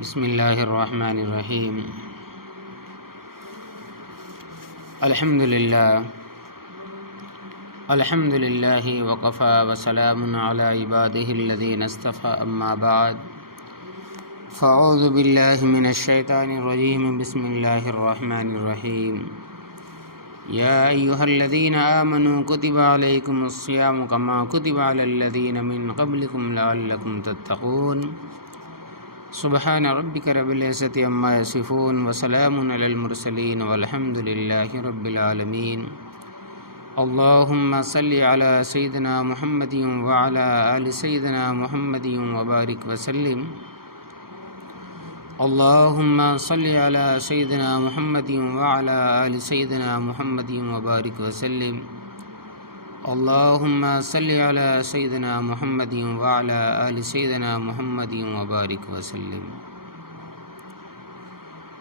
بسم اللہ الرحمن الرحیم الحمد للہ وقفا وسلام علی عبادہ الذین اصطفى اما بعد فاعوذ باللہ من الشیطان الرجیم بسم اللہ الرحمن الرحیم یا ایہا الذین آمنوا کتب علیکم الصیام کما کتب علی الذین من قبلکم لعلکم تتقون سبحان ربک رب العزة عما یصفون وسلام علی المرسلین والحمد للہ رب العالمین اللہم صلی علی سیدنا محمد وعلی آل سیدنا محمد وبارک وسلم اللہم صلی علی سیدنا محمد وعلی آل سیدنا محمد وبارک وسلم اللہم صلی علی سیدنا محمد وعلی آل سیدنا محمد وبارک وسلم۔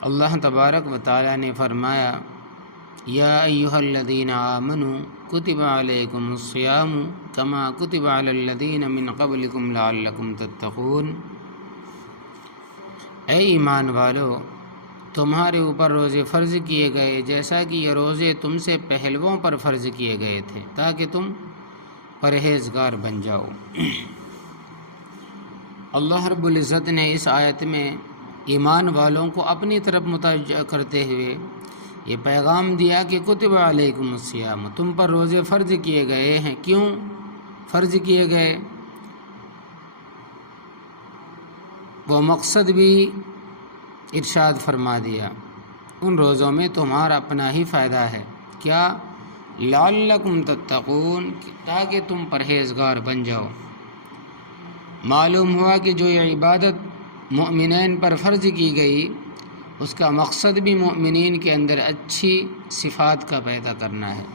اللہ تبارک و تعالی نے فرمایا یا ایہا الذین آمنوا کتب علیکم الصیام کما کتب علی الذین من قبلکم لعلکم تتقون، اے ایمان والو تمہارے اوپر روزے فرض کیے گئے جیسا کہ یہ روزے تم سے پہلووں پر فرض کیے گئے تھے تاکہ تم پرہیزگار بن جاؤ۔ اللہ رب العزت نے اس آیت میں ایمان والوں کو اپنی طرف متوجہ کرتے ہوئے یہ پیغام دیا کہ کتب علیکم الصیام، تم پر روزے فرض کیے گئے ہیں۔ کیوں فرض کیے گئے؟ وہ مقصد بھی ارشاد فرما دیا، ان روزوں میں تمہارا اپنا ہی فائدہ ہے۔ کیا؟ لعلکم تتقون، تاکہ تم پرہیزگار بن جاؤ۔ معلوم ہوا کہ جو یہ عبادت مومنین پر فرض کی گئی اس کا مقصد بھی مومنین کے اندر اچھی صفات کا پیدا کرنا ہے۔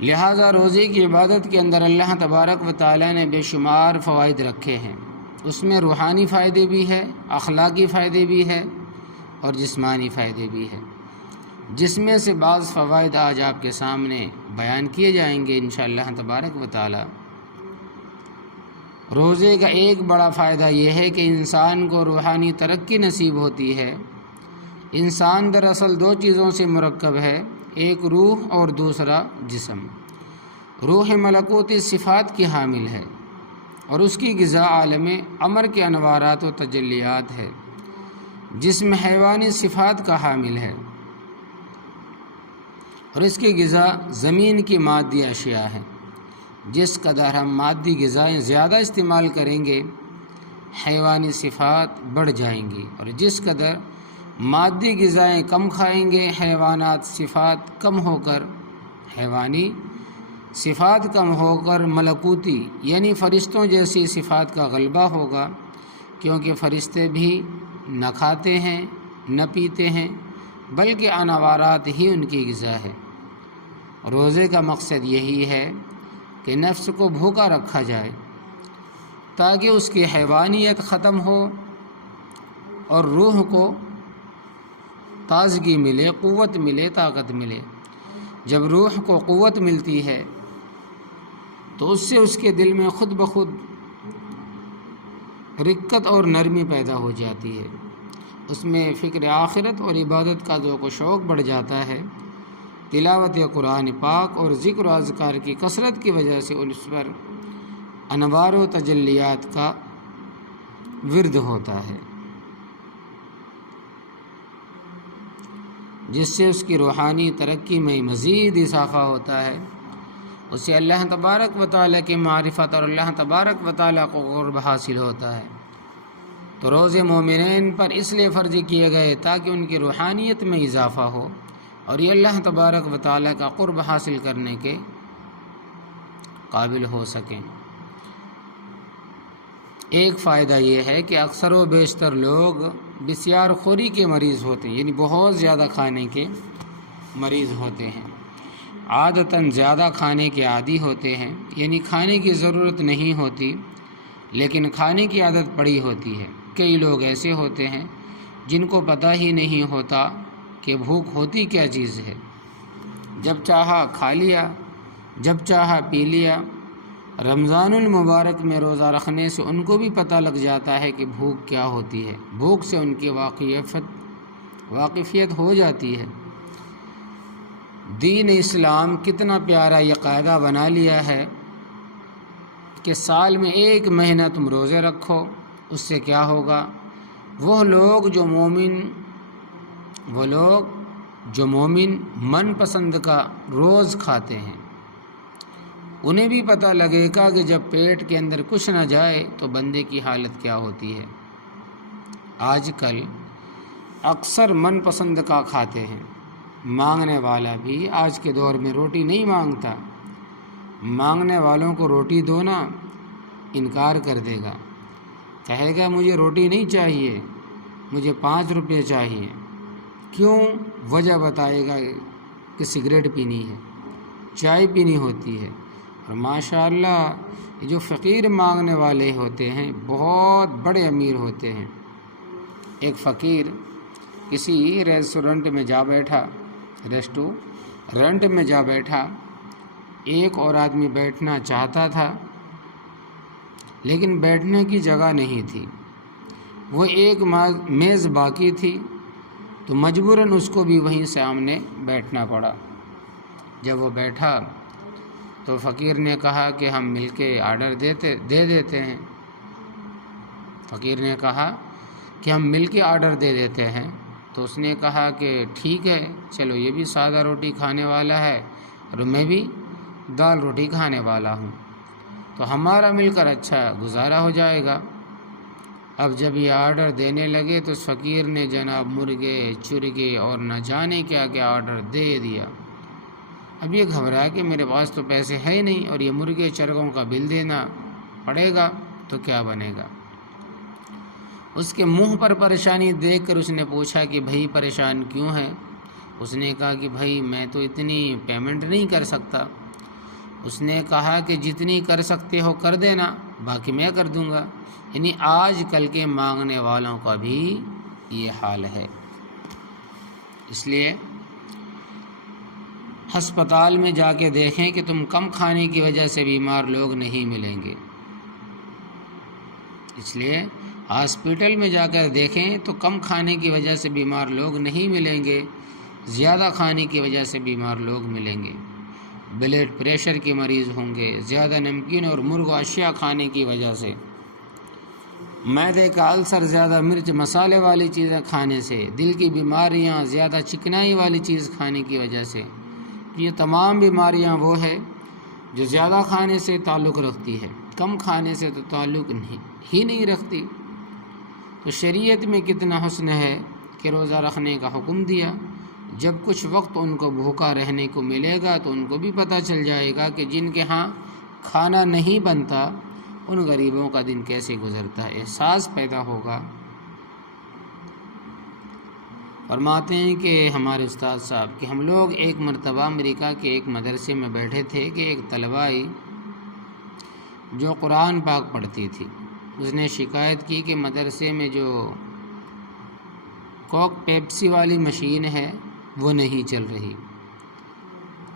لہذا روزے کی عبادت کے اندر اللہ تبارک و تعالی نے بے شمار فوائد رکھے ہیں، اس میں روحانی فائدے بھی ہے، اخلاقی فائدے بھی ہے اور جسمانی فائدے بھی ہے، جس میں سے بعض فوائد آج آپ کے سامنے بیان کیے جائیں گے انشاءاللہ تبارک و تعالی۔ روزے کا ایک بڑا فائدہ یہ ہے کہ انسان کو روحانی ترقی نصیب ہوتی ہے۔ انسان دراصل دو چیزوں سے مرکب ہے، ایک روح اور دوسرا جسم۔ روح ملکوتی صفات کی حامل ہے اور اس کی غذا عالم امر کے انوارات و تجلیات ہے۔ جسم حیوانی صفات کا حامل ہے اور اس کی غذا زمین کی مادی اشیاء ہے۔ جس قدر ہم مادی غذائیں زیادہ استعمال کریں گے حیوانی صفات بڑھ جائیں گی، اور جس قدر مادی غذائیں کم کھائیں گے حیوانات صفات کم ہو کر حیوانی صفات کم ہو کر ملکوتی یعنی فرشتوں جیسی صفات کا غلبہ ہوگا، کیونکہ فرشتے بھی نہ کھاتے ہیں نہ پیتے ہیں بلکہ انوارات ہی ان کی غذا ہے۔ روزے کا مقصد یہی ہے کہ نفس کو بھوکا رکھا جائے تاکہ اس کی حیوانیت ختم ہو اور روح کو تازگی ملے، قوت ملے، طاقت ملے۔ جب روح کو قوت ملتی ہے تو اس سے اس کے دل میں خود بخود رقت اور نرمی پیدا ہو جاتی ہے، اس میں فکر آخرت اور عبادت کا ذوق و شوق بڑھ جاتا ہے۔ تلاوت قرآن پاک اور ذکر و اذکار کی کثرت کی وجہ سے اس پر انوار و تجلیات کا ورد ہوتا ہے، جس سے اس کی روحانی ترقی میں مزید اضافہ ہوتا ہے، اسے اللہ تبارک و تعالیٰ کی معرفت اور اللہ تبارک و تعالیٰ کو قرب حاصل ہوتا ہے۔ تو روزے مومنین پر اس لیے فرض کیے گئے تاکہ ان کی روحانیت میں اضافہ ہو اور یہ اللہ تبارک و تعالیٰ کا قرب حاصل کرنے کے قابل ہو سکیں۔ ایک فائدہ یہ ہے کہ اکثر و بیشتر لوگ بسیار خوری کے مریض ہوتے ہیں، یعنی بہت زیادہ کھانے کے مریض ہوتے ہیں، عادتاً زیادہ کھانے کے عادی ہوتے ہیں، یعنی کھانے کی ضرورت نہیں ہوتی لیکن کھانے کی عادت پڑی ہوتی ہے۔ کئی لوگ ایسے ہوتے ہیں جن کو پتہ ہی نہیں ہوتا کہ بھوک ہوتی کیا چیز ہے، جب چاہا کھا لیا، جب چاہا پی لیا، رمضان المبارک میں روزہ رکھنے سے ان کو بھی پتہ لگ جاتا ہے کہ بھوک کیا ہوتی ہے، بھوک سے ان کی واقفیت ہو جاتی ہے۔ دین اسلام کتنا پیارا یہ قاعدہ بنا لیا ہے کہ سال میں 1 مہینہ تم روزے رکھو، اس سے کیا ہوگا؟ وہ لوگ جو مومن من پسند کا روز کھاتے ہیں، انہیں بھی پتہ لگے گا کہ جب پیٹ کے اندر کچھ نہ جائے تو بندے کی حالت کیا ہوتی ہے۔ آج کل اکثر من پسند کا کھاتے ہیں، مانگنے والا بھی آج کے دور میں روٹی نہیں مانگتا، مانگنے والوں کو روٹی دو نا، انکار کر دے گا، کہے گا مجھے روٹی نہیں چاہیے، مجھے 5 روپے چاہیے۔ کیوں؟ وجہ بتائے گا کہ سگریٹ پینی ہے، چائے پینی ہوتی ہے۔ اور ماشاءاللہ یہ جو فقیر مانگنے والے ہوتے ہیں بہت بڑے امیر ہوتے ہیں۔ ایک فقیر کسی ریسٹورنٹ میں جا بیٹھا، ایک اور آدمی بیٹھنا چاہتا تھا لیکن بیٹھنے کی جگہ نہیں تھی، وہ ایک میز باقی تھی تو مجبوراً اس کو بھی وہیں سامنے بیٹھنا پڑا۔ جب وہ بیٹھا تو فقیر نے کہا کہ ہم مل کے آرڈر دے دیتے ہیں۔ فقیر نے کہا کہ ہم مل کے آرڈر دے دیتے ہیں، تو اس نے کہا کہ ٹھیک ہے، چلو یہ بھی سادہ روٹی کھانے والا ہے اور میں بھی دال روٹی کھانے والا ہوں، تو ہمارا مل کر اچھا گزارا ہو جائے گا۔ اب جب یہ آرڈر دینے لگے تو فقیر نے جناب مرغے، چرگے اور نہ جانے کیا کیا آرڈر دے دیا۔ اب یہ گھبرا کہ میرے پاس تو پیسے ہے نہیں اور یہ مرغے چرگوں کا بل دینا پڑے گا تو کیا بنے گا۔ اس کے منہ پر پریشانی دیکھ کر اس نے پوچھا کہ بھائی پریشان کیوں ہے؟ اس نے کہا کہ بھائی میں تو اتنی پیمنٹ نہیں کر سکتا۔ اس نے کہا کہ جتنی کر سکتے ہو کر دینا، باقی میں کر دوں گا۔ یعنی آج کل کے مانگنے والوں کا بھی یہ حال ہے۔ اس لیے ہسپتال میں جا کے دیکھیں کہ تم کم کھانے کی وجہ سے بیمار لوگ نہیں ملیں گے۔ اس لیے ہاسپٹل میں جا کر دیکھیں تو کم کھانے کی وجہ سے بیمار لوگ نہیں ملیں گے، زیادہ کھانے کی وجہ سے بیمار لوگ ملیں گے۔ بلڈ پریشر کے مریض ہوں گے، زیادہ نمکین اور مرغ اشیاء کھانے کی وجہ سے، معدے کا السر، زیادہ مرچ مسالے والی چیزیں کھانے سے، دل کی بیماریاں، زیادہ چکنائی والی چیز کھانے کی وجہ سے۔ یہ تمام بیماریاں وہ ہے جو زیادہ کھانے سے تعلق رکھتی ہے، کم کھانے سے تو تعلق ہی نہیں رکھتی۔ تو شریعت میں کتنا حسن ہے کہ روزہ رکھنے کا حکم دیا۔ جب کچھ وقت ان کو بھوکا رہنے کو ملے گا تو ان کو بھی پتہ چل جائے گا کہ جن کے ہاں کھانا نہیں بنتا ان غریبوں کا دن کیسے گزرتا ہے، احساس پیدا ہوگا۔ فرماتے ہیں کہ ہمارے استاد صاحب کہ ہم لوگ ایک مرتبہ امریکہ کے ایک مدرسے میں بیٹھے تھے کہ ایک طلبہ آئی جو قرآن پاک پڑھتی تھی، اس نے شکایت کی کہ مدرسے میں جو کوک پیپسی والی مشین ہے وہ نہیں چل رہی۔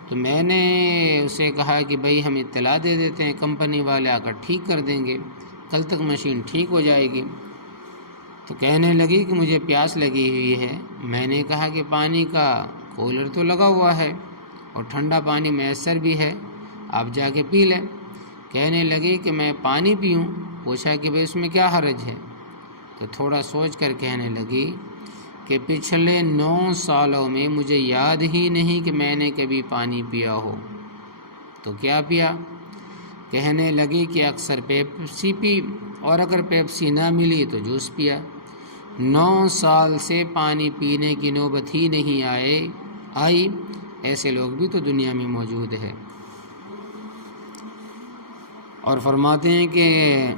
تو میں نے اسے کہا کہ بھائی ہم اطلاع دے دیتے ہیں، کمپنی والے آ کر ٹھیک کر دیں گے، کل تک مشین ٹھیک ہو جائے گی۔ تو کہنے لگی کہ مجھے پیاس لگی ہوئی ہے۔ میں نے کہا کہ پانی کا کولر تو لگا ہوا ہے اور ٹھنڈا پانی میسر بھی ہے، آپ جا کے پی لیں۔ کہنے لگی کہ میں پانی پیوں۔ پوچھا کہ بھائی اس میں کیا حرج ہے؟ تو تھوڑا سوچ کر کہنے لگی کہ پچھلے 9 سالوں میں مجھے یاد ہی نہیں کہ میں نے کبھی پانی پیا ہو۔ تو کیا پیا؟ کہنے لگی کہ اکثر پیپسی پی اور اگر پیپسی نہ ملی تو جوس پیا۔ 9 سال سے پانی پینے کی نوبت ہی نہیں آئی۔ ایسے لوگ بھی تو دنیا میں موجود ہے۔ اور فرماتے ہیں کہ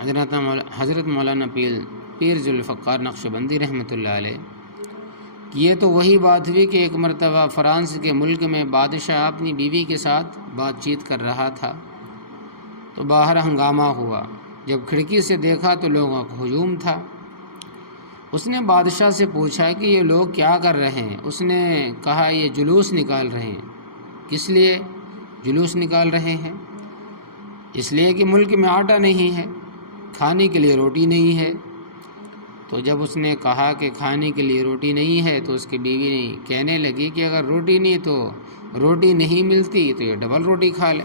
حضرت مولانا پیر ذوالفقار نقشبندی رحمۃ اللہ علیہ، یہ تو وہی بات ہوئی کہ ایک مرتبہ فرانس کے ملک میں بادشاہ اپنی بیوی کے ساتھ بات چیت کر رہا تھا تو باہر ہنگامہ ہوا۔ جب کھڑکی سے دیکھا تو لوگوں کا ہجوم تھا۔ اس نے بادشاہ سے پوچھا کہ یہ لوگ کیا کر رہے ہیں؟ اس نے کہا یہ جلوس نکال رہے ہیں۔ کس لیے جلوس نکال رہے ہیں؟ اس لیے کہ ملک میں آٹا نہیں ہے، کھانے کے لیے روٹی نہیں ہے۔ تو جب اس نے کہا کہ کھانے کے لیے روٹی نہیں ہے تو اس کی بیوی نے کہنے لگی کہ اگر روٹی نہیں تو روٹی نہیں ملتی تو یہ ڈبل روٹی کھا لے۔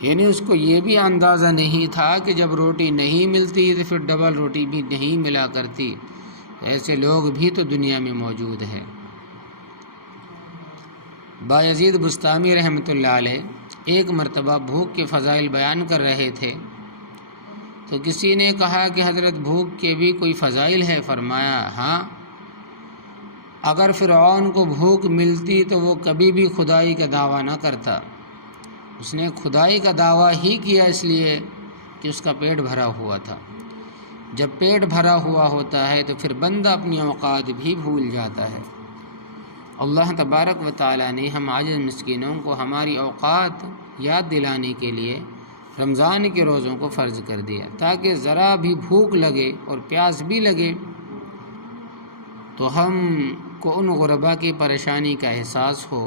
یعنی اس کو یہ بھی اندازہ نہیں تھا کہ جب روٹی نہیں ملتی تو پھر ڈبل روٹی بھی نہیں ملا کرتی۔ ایسے لوگ بھی تو دنیا میں موجود ہیں۔ بایزید بستامی رحمۃ اللہ علیہ ایک مرتبہ بھوک کے فضائل بیان کر رہے تھے تو کسی نے کہا کہ حضرت بھوک کے بھی کوئی فضائل ہے؟ فرمایا ہاں، اگر فرعون کو بھوک ملتی تو وہ کبھی بھی خدائی کا دعویٰ نہ کرتا۔ اس نے خدائی کا دعویٰ ہی کیا اس لیے کہ اس کا پیٹ بھرا ہوا تھا۔ جب پیٹ بھرا ہوا ہوتا ہے تو پھر بندہ اپنی اوقات بھی بھول جاتا ہے۔ اللہ تبارک و تعالیٰ نے ہم عاجز مسکینوں کو ہماری اوقات یاد دلانے کے لیے رمضان کے روزوں کو فرض کر دیا، تاکہ ذرا بھی بھوک لگے اور پیاس بھی لگے تو ہم کو ان غربا کی پریشانی کا احساس ہو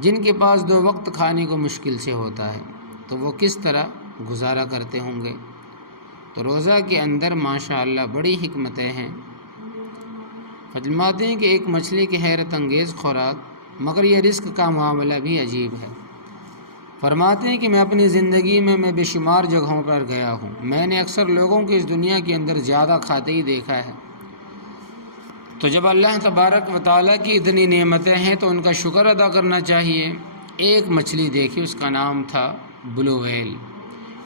جن کے پاس 2 وقت کھانے کو مشکل سے ہوتا ہے، تو وہ کس طرح گزارا کرتے ہوں گے۔ تو روزہ کے اندر ماشاءاللہ بڑی حکمتیں ہیں۔ فرماتے ہیں کہ ایک مچھلی کی حیرت انگیز خوراک، مگر یہ رزق کا معاملہ بھی عجیب ہے۔ فرماتے ہیں کہ میں اپنی زندگی میں بے شمار جگہوں پر گیا ہوں، میں نے اکثر لوگوں کو اس دنیا کے اندر زیادہ کھاتے ہی دیکھا ہے۔ تو جب اللہ تبارک و تعالیٰ کی اتنی نعمتیں ہیں تو ان کا شکر ادا کرنا چاہیے۔ ایک مچھلی دیکھی، اس کا نام تھا بلو ویل۔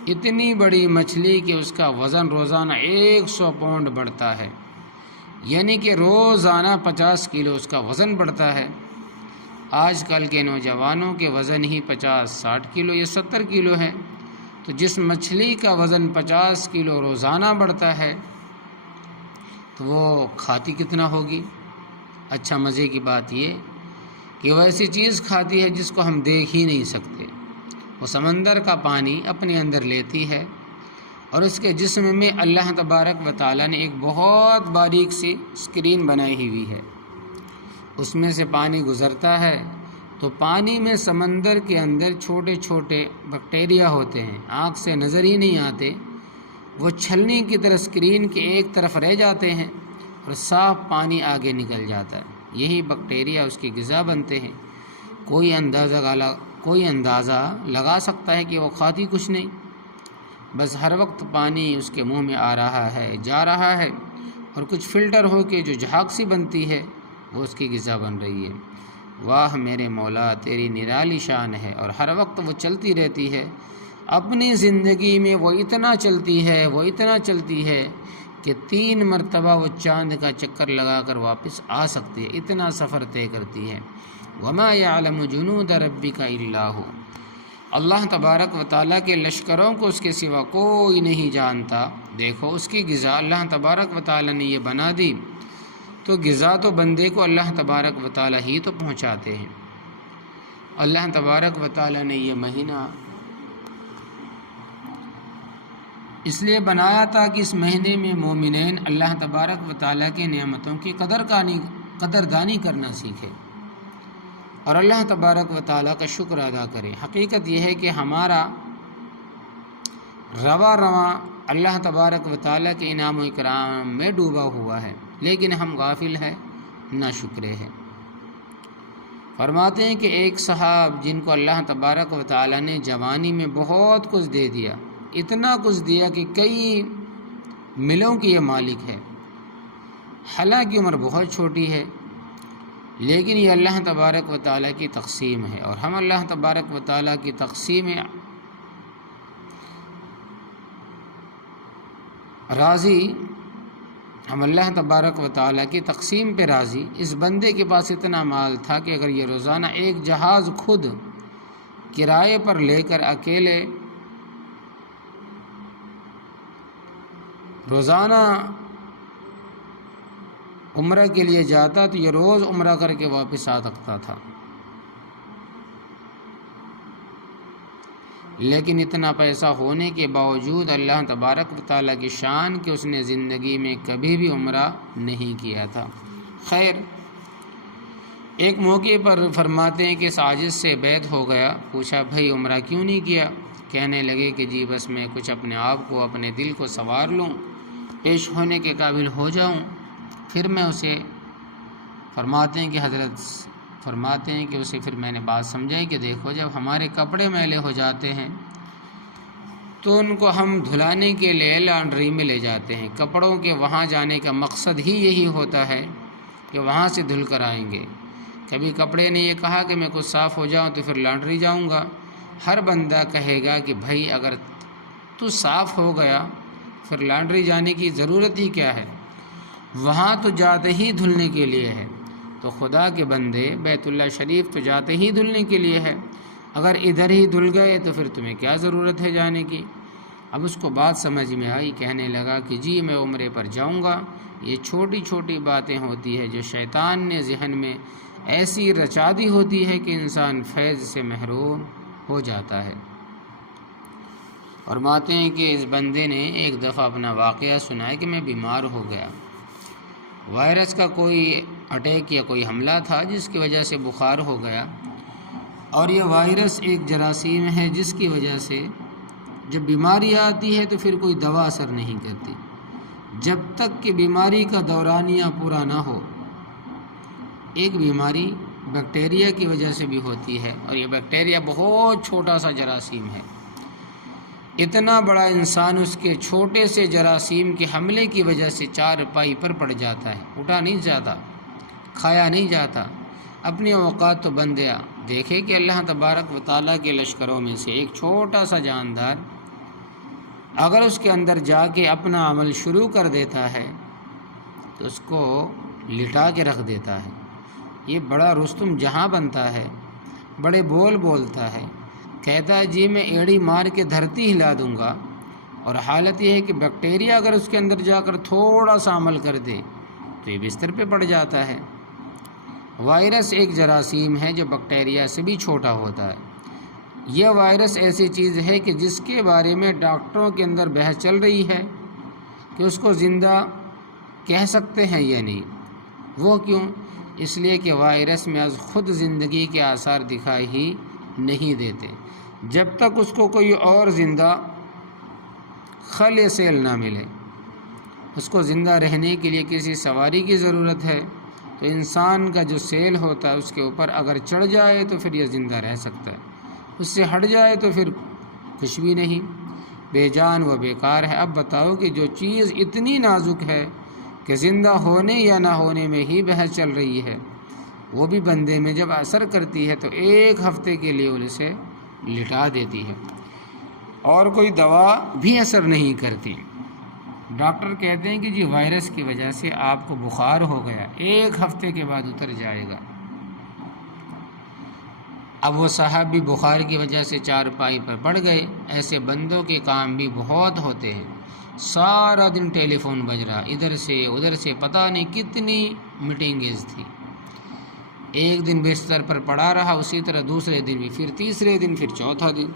اتنی بڑی مچھلی کہ اس کا وزن روزانہ 100 پاؤنڈ بڑھتا ہے، یعنی کہ روزانہ 50 کلو اس کا وزن بڑھتا ہے۔ آج کل کے نوجوانوں کے وزن ہی 50-60 کلو یا 70 کلو ہے، تو جس مچھلی کا وزن 50 کلو روزانہ بڑھتا ہے تو وہ کھاتی کتنا ہوگی۔ اچھا مزے کی بات یہ کہ وہ ایسی چیز کھاتی ہے جس کو ہم دیکھ ہی نہیں سکتے۔ وہ سمندر کا پانی اپنے اندر لیتی ہے اور اس کے جسم میں اللہ تبارک و تعالیٰ نے ایک بہت باریک سی اسکرین بنائی ہوئی ہے، اس میں سے پانی گزرتا ہے تو پانی میں سمندر کے اندر چھوٹے چھوٹے بیکٹیریا ہوتے ہیں، آنکھ سے نظر ہی نہیں آتے، وہ چھلنی کی طرح اسکرین کے ایک طرف رہ جاتے ہیں اور صاف پانی آگے نکل جاتا ہے۔ یہی بیکٹیریا اس کی غذا بنتے ہیں۔ کوئی اندازہ لگا سکتا ہے کہ وہ کھاتی کچھ نہیں، بس ہر وقت پانی اس کے منہ میں آ رہا ہے، جا رہا ہے، اور کچھ فلٹر ہو کے جو جھاگ سی بنتی ہے وہ اس کی غذا بن رہی ہے۔ واہ میرے مولا، تیری نرالی شان ہے، اور ہر وقت وہ چلتی رہتی ہے۔ اپنی زندگی میں وہ اتنا چلتی ہے کہ 3 مرتبہ وہ چاند کا چکر لگا کر واپس آ سکتی ہے، اتنا سفر طے کرتی ہے۔ وما یعلم جنود ربک الا ہو، اللہ تبارک و تعالیٰ کے لشکروں کو اس کے سوا کوئی نہیں جانتا۔ دیکھو اس کی غذا اللہ تبارک و تعالیٰ نے یہ بنا دی، تو غذا تو بندے کو اللہ تبارک و تعالیٰ ہی تو پہنچاتے ہیں۔ اللہ تبارک و تعالیٰ نے یہ مہینہ اس لیے بنایا تھا کہ اس مہینے میں مومنین اللہ تبارک و تعالیٰ کے نعمتوں کی قدردانی کرنا سیکھے اور اللہ تبارک و تعالیٰ کا شکر ادا کرے۔ حقیقت یہ ہے کہ ہمارا رواں اللہ تبارک و تعالیٰ کے انعام و اکرام میں ڈوبا ہوا ہے، لیکن ہم غافل ہیں، ناشکرے ہیں۔ فرماتے ہیں کہ ایک صاحب جن کو اللہ تبارک و تعالیٰ نے جوانی میں بہت کچھ دے دیا، اتنا کچھ دیا کہ کئی ملوں کی یہ مالک ہے، حالانکہ عمر بہت چھوٹی ہے، لیکن یہ اللہ تبارک و تعالیٰ کی تقسیم ہے، اور ہم اللہ تبارک و تعالیٰ کی تقسیم راضی، ہم اللہ تبارک و تعالیٰ کی تقسیم پہ راضی۔ اس بندے کے پاس اتنا مال تھا کہ اگر یہ روزانہ ایک جہاز خود کرائے پر لے کر اکیلے روزانہ عمرہ کے لیے جاتا تو یہ روز عمرہ کر کے واپس آ سکتا تھا، لیکن اتنا پیسہ ہونے کے باوجود اللہ تبارک و تعالیٰ کی شان کہ اس نے زندگی میں کبھی بھی عمرہ نہیں کیا تھا۔ خیر، ایک موقع پر فرماتے ہیں کہ اس عاجز سے بیعت ہو گیا، پوچھا بھائی عمرہ کیوں نہیں کیا؟ کہنے لگے کہ جی بس میں کچھ اپنے آپ کو، اپنے دل کو سنوار لوں، پیش ہونے کے قابل ہو جاؤں، پھر میں اسے فرماتے ہیں کہ حضرت فرماتے ہیں کہ اسے پھر میں نے بات سمجھائی کہ دیکھو جب ہمارے کپڑے میلے ہو جاتے ہیں تو ان کو ہم دھلانے کے لیے لانڈری میں لے جاتے ہیں۔ کپڑوں کے وہاں جانے کا مقصد ہی یہی ہوتا ہے کہ وہاں سے دھل کر آئیں گے۔ کبھی کپڑے نے یہ کہا کہ میں کچھ صاف ہو جاؤں تو پھر لانڈری جاؤں گا۔ ہر بندہ کہے گا کہ بھائی اگر تو صاف ہو گیا پھر لانڈری جانے کی ضرورت ہی کیا ہے، وہاں تو جاتے ہی دھلنے کے لیے ہے۔ تو خدا کے بندے بیت اللہ شریف تو جاتے ہی دھلنے کے لیے ہے، اگر ادھر ہی دھل گئے تو پھر تمہیں کیا ضرورت ہے جانے کی۔ اب اس کو بات سمجھ میں آئی، کہنے لگا کہ جی میں عمرے پر جاؤں گا۔ یہ چھوٹی چھوٹی باتیں ہوتی ہے جو شیطان نے ذہن میں ایسی رچا دی ہوتی ہے کہ انسان فیض سے محروم ہو جاتا ہے۔ فرماتے ہیں کہ اس بندے نے ایک دفعہ اپنا واقعہ سنا ہے کہ میں بیمار ہو گیا، وائرس کا کوئی اٹیک یا کوئی حملہ تھا جس کی وجہ سے بخار ہو گیا، اور یہ وائرس ایک جراثیم ہے جس کی وجہ سے جب بیماری آتی ہے تو پھر کوئی دوا اثر نہیں کرتی جب تک کہ بیماری کا دورانیہ پورا نہ ہو۔ ایک بیماری بیکٹیریا کی وجہ سے بھی ہوتی ہے، اور یہ بیکٹیریا بہت چھوٹا سا جراثیم ہے، اتنا بڑا انسان اس کے چھوٹے سے جراثیم کے حملے کی وجہ سے چارپائی پر پڑ جاتا ہے، اٹھا نہیں جاتا، کھایا نہیں جاتا۔ اپنی اوقات تو بندیا دیکھے کہ اللہ تبارک و تعالیٰ کے لشکروں میں سے ایک چھوٹا سا جاندار اگر اس کے اندر جا کے اپنا عمل شروع کر دیتا ہے تو اس کو لٹا کے رکھ دیتا ہے۔ یہ بڑا رستم جہاں بنتا ہے، بڑے بول بولتا ہے، کہتا ہے جی میں ایڑی مار کے دھرتی ہلا دوں گا، اور حالت یہ ہے کہ بیکٹیریا اگر اس کے اندر جا کر تھوڑا سا عمل کر دے تو یہ بستر پہ پڑ جاتا ہے۔ وائرس ایک جراثیم ہے جو بیکٹیریا سے بھی چھوٹا ہوتا ہے۔ یہ وائرس ایسی چیز ہے کہ جس کے بارے میں ڈاکٹروں کے اندر بحث چل رہی ہے کہ اس کو زندہ کہہ سکتے ہیں یا نہیں۔ وہ کیوں؟ اس لیے کہ وائرس میں از خود زندگی کے آثار دکھائی ہی نہیں دیتے۔ جب تک اس کو کوئی اور زندہ خل یا سیل نہ ملے، اس کو زندہ رہنے کے لیے کسی سواری کی ضرورت ہے، تو انسان کا جو سیل ہوتا ہے اس کے اوپر اگر چڑھ جائے تو پھر یہ زندہ رہ سکتا ہے، اس سے ہٹ جائے تو پھر کچھ بھی نہیں، بے جان و بیکار ہے۔ اب بتاؤ کہ جو چیز اتنی نازک ہے کہ زندہ ہونے یا نہ ہونے میں ہی بحث چل رہی ہے، وہ بھی بندے میں جب اثر کرتی ہے تو ایک ہفتے کے لیے اسے لٹا دیتی ہے، اور کوئی دوا بھی اثر نہیں کرتی۔ ڈاکٹر کہتے ہیں کہ جی وائرس کی وجہ سے آپ کو بخار ہو گیا، ایک ہفتے کے بعد اتر جائے گا۔ اب وہ صاحب بھی بخار کی وجہ سے چارپائی پر پڑ گئے۔ ایسے بندوں کے کام بھی بہت ہوتے ہیں، سارا دن ٹیلی فون بج رہا، ادھر سے ادھر سے، پتہ نہیں کتنی میٹنگز تھی۔ ایک دن بستر پر پڑا رہا، اسی طرح دوسرے دن بھی، پھر تیسرے دن، پھر چوتھا دن،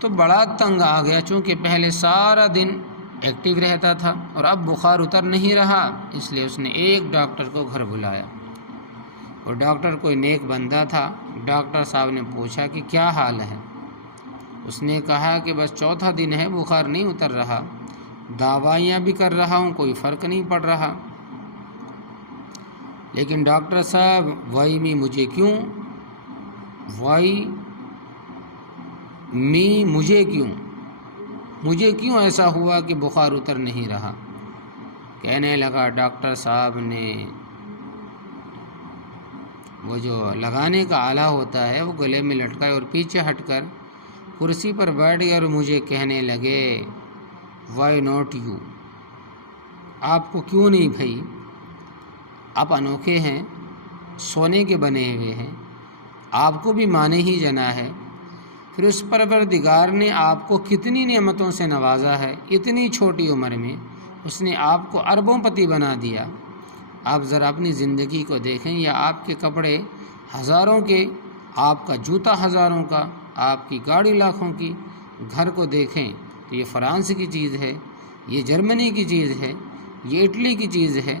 تو بڑا تنگ آ گیا، چونکہ پہلے سارا دن ایکٹیو رہتا تھا اور اب بخار اتر نہیں رہا، اس لیے اس نے ایک ڈاکٹر کو گھر بلایا، اور ڈاکٹر کوئی نیک بندہ تھا۔ ڈاکٹر صاحب نے پوچھا کہ کیا حال ہے؟ اس نے کہا کہ بس چوتھا دن ہے، بخار نہیں اتر رہا، دوائیاں بھی کر رہا ہوں، کوئی فرق نہیں پڑ رہا۔ لیکن ڈاکٹر صاحب وائی می مجھے کیوں، وائی می مجھے کیوں ایسا ہوا کہ بخار اتر نہیں رہا؟ کہنے لگا ڈاکٹر صاحب نے وہ جو لگانے کا آلہ ہوتا ہے وہ گلے میں لٹکائے اور پیچھے ہٹ کر کرسی پر بیٹھ گئے اور مجھے کہنے لگے وائی ناٹ یو، آپ کو کیوں نہیں بھائی، آپ انوکھے ہیں، سونے کے بنے ہوئے ہیں، آپ کو بھی مانے ہی جنا ہے۔ پھر اس پروردگار نے آپ کو کتنی نعمتوں سے نوازا ہے، اتنی چھوٹی عمر میں اس نے آپ کو اربوں پتی بنا دیا۔ آپ ذرا اپنی زندگی کو دیکھیں، یا آپ کے کپڑے ہزاروں کے، آپ کا جوتا ہزاروں کا، آپ کی گاڑی لاکھوں کی، گھر کو دیکھیں تو یہ فرانس کی چیز ہے، یہ جرمنی کی چیز ہے، یہ اٹلی کی چیز ہے،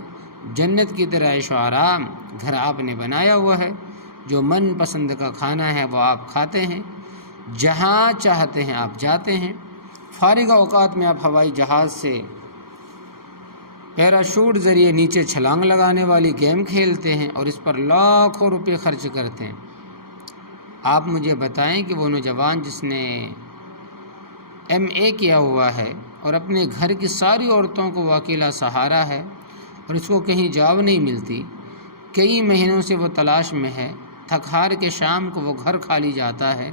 جنت کی طرح عیش و آرام گھر آپ نے بنایا ہوا ہے، جو من پسند کا کھانا ہے وہ آپ کھاتے ہیں، جہاں چاہتے ہیں آپ جاتے ہیں، فارغ اوقات میں آپ ہوائی جہاز سے پیراشوٹ ذریعے نیچے چھلانگ لگانے والی گیم کھیلتے ہیں اور اس پر لاکھوں روپے خرچ کرتے ہیں۔ آپ مجھے بتائیں کہ وہ نوجوان جس نے MA کیا ہوا ہے اور اپنے گھر کی ساری عورتوں کو وہ اکیلا سہارا ہے اور اس کو کہیں جاب نہیں ملتی، کئی مہینوں سے وہ تلاش میں ہے، تھک ہار کے شام کو وہ گھر خالی جاتا ہے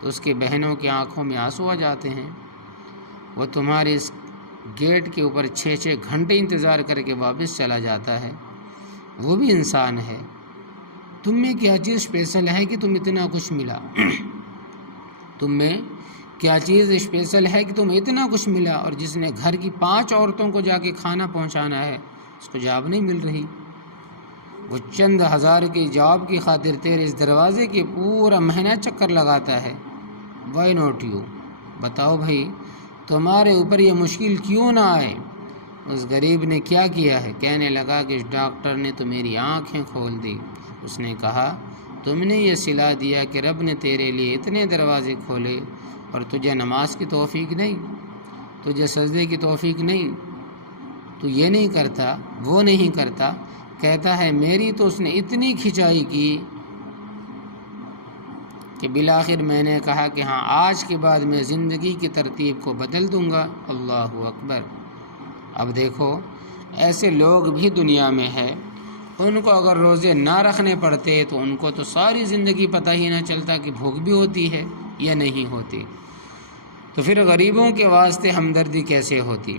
تو اس کی بہنوں کی آنکھوں میں آنسو آ جاتے ہیں۔ وہ تمہارے اس گیٹ کے اوپر 6 گھنٹے انتظار کر کے واپس چلا جاتا ہے، وہ بھی انسان ہے۔ تم میں کیا چیز اسپیشل ہے کہ تم اتنا کچھ ملا؟ تم میں کیا چیز اسپیشل ہے کہ تم اتنا کچھ ملا، اور جس نے گھر کی 5 عورتوں کو جا کے کھانا پہنچانا ہے اس کو جاب نہیں مل رہی؟ وہ چند ہزار کی جاب کی خاطر تیرے اس دروازے کے پورا مہینہ چکر لگاتا ہے۔ Why not you? بتاؤ بھائی، تمہارے اوپر یہ مشکل کیوں نہ آئے؟ اس غریب نے کیا کیا ہے؟ کہنے لگا کہ اس ڈاکٹر نے تو میری آنکھیں کھول دی۔ اس نے کہا، تم نے یہ صلہ دیا کہ رب نے تیرے لیے اتنے دروازے کھولے اور تجھے نماز کی توفیق نہیں، تجھے سجدے کی توفیق نہیں، تو یہ نہیں کرتا، وہ نہیں کرتا۔ کہتا ہے میری تو اس نے اتنی کھچائی کی کہ بالآخر میں نے کہا کہ ہاں، آج کے بعد میں زندگی کی ترتیب کو بدل دوں گا۔ اللہ اکبر۔ اب دیکھو، ایسے لوگ بھی دنیا میں ہے، ان کو اگر روزے نہ رکھنے پڑتے تو ان کو تو ساری زندگی پتہ ہی نہ چلتا کہ بھوک بھی ہوتی ہے یا نہیں ہوتی، تو پھر غریبوں کے واسطے ہمدردی کیسے ہوتی؟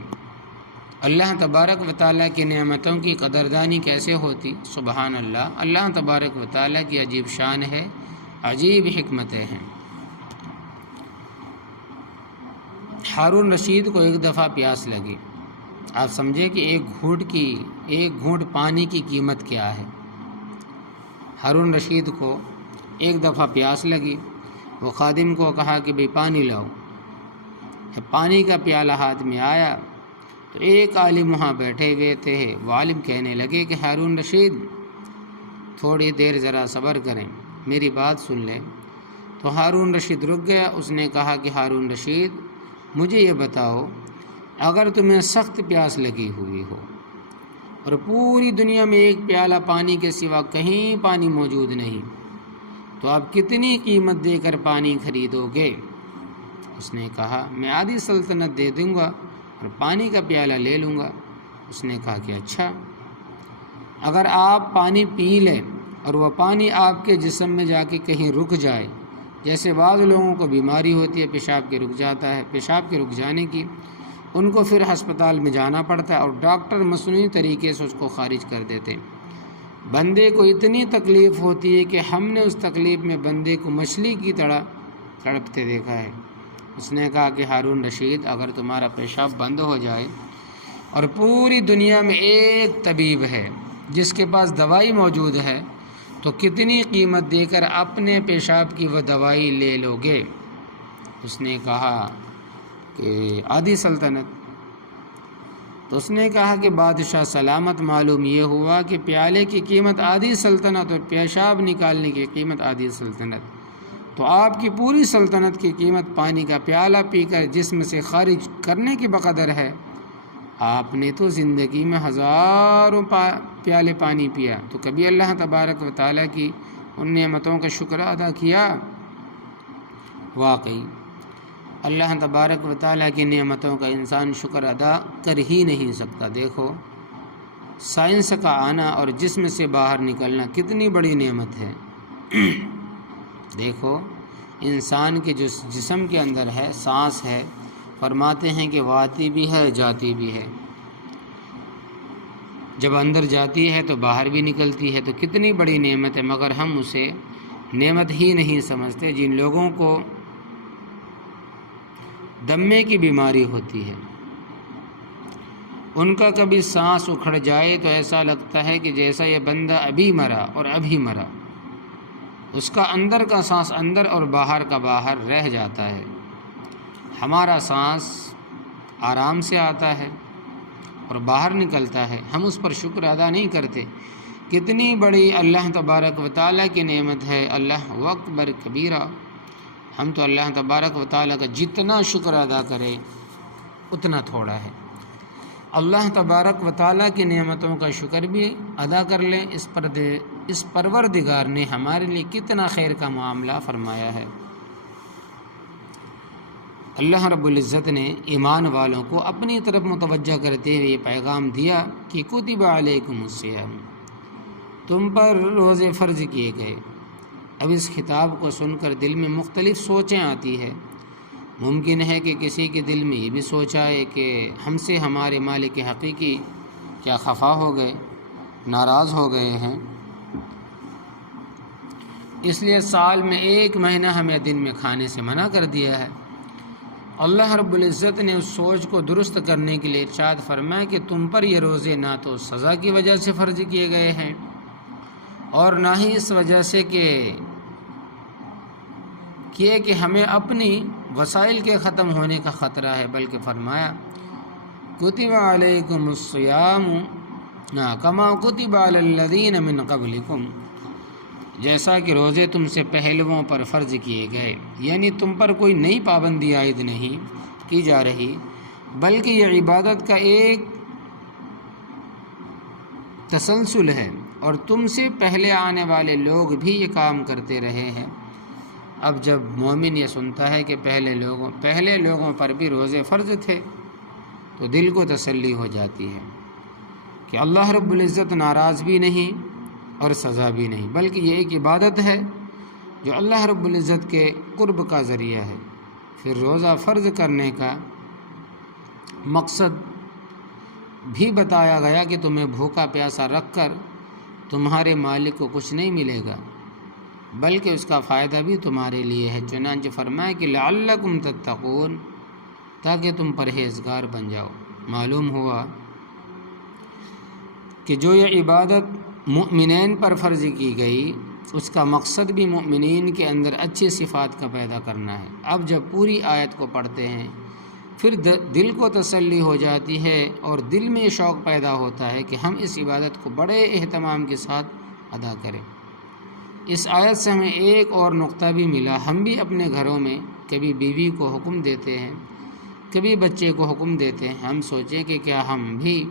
اللہ تبارک و تعالیٰ کی نعمتوں کی قدردانی کیسے ہوتی؟ سبحان اللہ، اللہ تبارک و تعالیٰ کی عجیب شان ہے، عجیب حکمتیں ہیں۔ ہارون رشید کو ایک دفعہ پیاس لگی۔ آپ سمجھے کہ ایک گھونٹ پانی کی قیمت کیا ہے۔ ہارون رشید کو ایک دفعہ پیاس لگی، وہ خادم کو کہا کہ بھئی پانی لاؤ۔ پانی کا پیالہ ہاتھ میں آیا تو ایک عالم وہاں بیٹھے ہوئے تھے، وہ عالم کہنے لگے کہ ہارون رشید تھوڑی دیر ذرا صبر کریں، میری بات سن لیں۔ تو ہارون رشید رک گیا۔ اس نے کہا کہ ہارون رشید، مجھے یہ بتاؤ، اگر تمہیں سخت پیاس لگی ہوئی ہو اور پوری دنیا میں ایک پیالہ پانی کے سوا کہیں پانی موجود نہیں، تو آپ کتنی قیمت دے کر پانی خریدو گے؟ اس نے کہا، میں آدھی سلطنت دے دوں گا اور پانی کا پیالہ لے لوں گا۔ اس نے کہا کہ اچھا، اگر آپ پانی پی لیں اور وہ پانی آپ کے جسم میں جا کے کہیں رک جائے، جیسے بعض لوگوں کو بیماری ہوتی ہے، پیشاب کے رک جاتا ہے، پیشاب کے رک جانے کی ان کو پھر ہسپتال میں جانا پڑتا ہے اور ڈاکٹر مصنوعی طریقے سے اس کو خارج کر دیتے ہیں۔ بندے کو اتنی تکلیف ہوتی ہے کہ ہم نے اس تکلیف میں بندے کو مچھلی کی طرح تڑپتے دیکھا ہے۔ اس نے کہا کہ ہارون رشید، اگر تمہارا پیشاب بند ہو جائے اور پوری دنیا میں ایک طبیب ہے جس کے پاس دوائی موجود ہے، تو کتنی قیمت دے کر اپنے پیشاب کی وہ دوائی لے لو گے؟ اس نے کہا کہ آدھی سلطنت۔ تو اس نے کہا کہ بادشاہ سلامت، معلوم یہ ہوا کہ پیالے کی قیمت آدھی سلطنت اور پیشاب نکالنے کی قیمت آدھی سلطنت، تو آپ کی پوری سلطنت کی قیمت پانی کا پیالہ پی کر جسم سے خارج کرنے کی بقدر ہے۔ آپ نے تو زندگی میں ہزاروں پیالے پانی پیا، تو کبھی اللہ تبارک و تعالیٰ کی ان نعمتوں کا شکر ادا کیا؟ واقعی اللہ تبارک و تعالیٰ کی نعمتوں کا انسان شکر ادا کر ہی نہیں سکتا۔ دیکھو، سائنس کا آنا اور جسم سے باہر نکلنا کتنی بڑی نعمت ہے۔ دیکھو، انسان کے جو جسم کے اندر ہے، سانس ہے، فرماتے ہیں کہ وہ آتی بھی ہے، جاتی بھی ہے۔ جب اندر جاتی ہے تو باہر بھی نکلتی ہے، تو کتنی بڑی نعمت ہے، مگر ہم اسے نعمت ہی نہیں سمجھتے۔ جن لوگوں کو دمے کی بیماری ہوتی ہے، ان کا کبھی سانس اکھڑ جائے تو ایسا لگتا ہے کہ جیسا یہ بندہ ابھی مرا اور ابھی مرا۔ اس کا اندر کا سانس اندر اور باہر کا باہر رہ جاتا ہے۔ ہمارا سانس آرام سے آتا ہے اور باہر نکلتا ہے، ہم اس پر شکر ادا نہیں کرتے۔ کتنی بڑی اللہ تبارک و تعالیٰ کی نعمت ہے۔ اللہ اکبر کبیرہ۔ ہم تو اللہ تبارک و تعالیٰ کا جتنا شکر ادا کریں اتنا تھوڑا ہے۔ اللہ تبارک و تعالیٰ کی نعمتوں کا شکر بھی ادا کر لیں، اس پروردگار نے ہمارے لیے کتنا خیر کا معاملہ فرمایا ہے۔ اللہ رب العزت نے ایمان والوں کو اپنی طرف متوجہ کرتے ہوئے یہ پیغام دیا کہ کتب علیکم الصیام، تم پر روزے فرض کیے گئے۔ اب اس خطاب کو سن کر دل میں مختلف سوچیں آتی ہے۔ ممکن ہے کہ کسی کے دل میں یہ بھی سوچ آئے کہ ہم سے ہمارے مالک حقیقی کیا خفا ہو گئے، ناراض ہو گئے ہیں، اس لیے سال میں 1 مہینہ ہمیں دن میں کھانے سے منع کر دیا ہے۔ اللہ رب العزت نے اس سوچ کو درست کرنے کے لیے ارشاد فرمایا کہ تم پر یہ روزے نہ تو سزا کی وجہ سے فرض کیے گئے ہیں اور نہ ہی اس وجہ سے کہ ہمیں اپنی وسائل کے ختم ہونے کا خطرہ ہے، بلکہ فرمایا کتب علیکم الصیام کما کتب علی الذین من قبلکم، جیسا کہ روزے تم سے پہلووں پر فرض کیے گئے، یعنی تم پر کوئی نئی پابندی عائد نہیں کی جا رہی، بلکہ یہ عبادت کا ایک تسلسل ہے اور تم سے پہلے آنے والے لوگ بھی یہ کام کرتے رہے ہیں۔ اب جب مومن یہ سنتا ہے کہ پہلے لوگوں پر بھی روزے فرض تھے تو دل کو تسلی ہو جاتی ہے کہ اللہ رب العزت ناراض بھی نہیں اور سزا بھی نہیں، بلکہ یہ ایک عبادت ہے جو اللہ رب العزت کے قرب کا ذریعہ ہے۔ پھر روزہ فرض کرنے کا مقصد بھی بتایا گیا کہ تمہیں بھوکا پیاسا رکھ کر تمہارے مالک کو کچھ نہیں ملے گا، بلکہ اس کا فائدہ بھی تمہارے لیے ہے۔ چنانچہ فرمایا کہ لعلکم تتقون، تاکہ تم پرہیزگار بن جاؤ۔ معلوم ہوا کہ جو یہ عبادت مؤمنین پر فرض کی گئی اس کا مقصد بھی مؤمنین کے اندر اچھی صفات کا پیدا کرنا ہے۔ اب جب پوری آیت کو پڑھتے ہیں پھر دل کو تسلی ہو جاتی ہے اور دل میں شوق پیدا ہوتا ہے کہ ہم اس عبادت کو بڑے اہتمام کے ساتھ ادا کریں۔ اس آیت سے ہمیں ایک اور نقطہ بھی ملا، ہم بھی اپنے گھروں میں کبھی بیوی کو حکم دیتے ہیں، کبھی بچے کو حکم دیتے ہیں، ہم سوچیں کہ کیا ہم بھی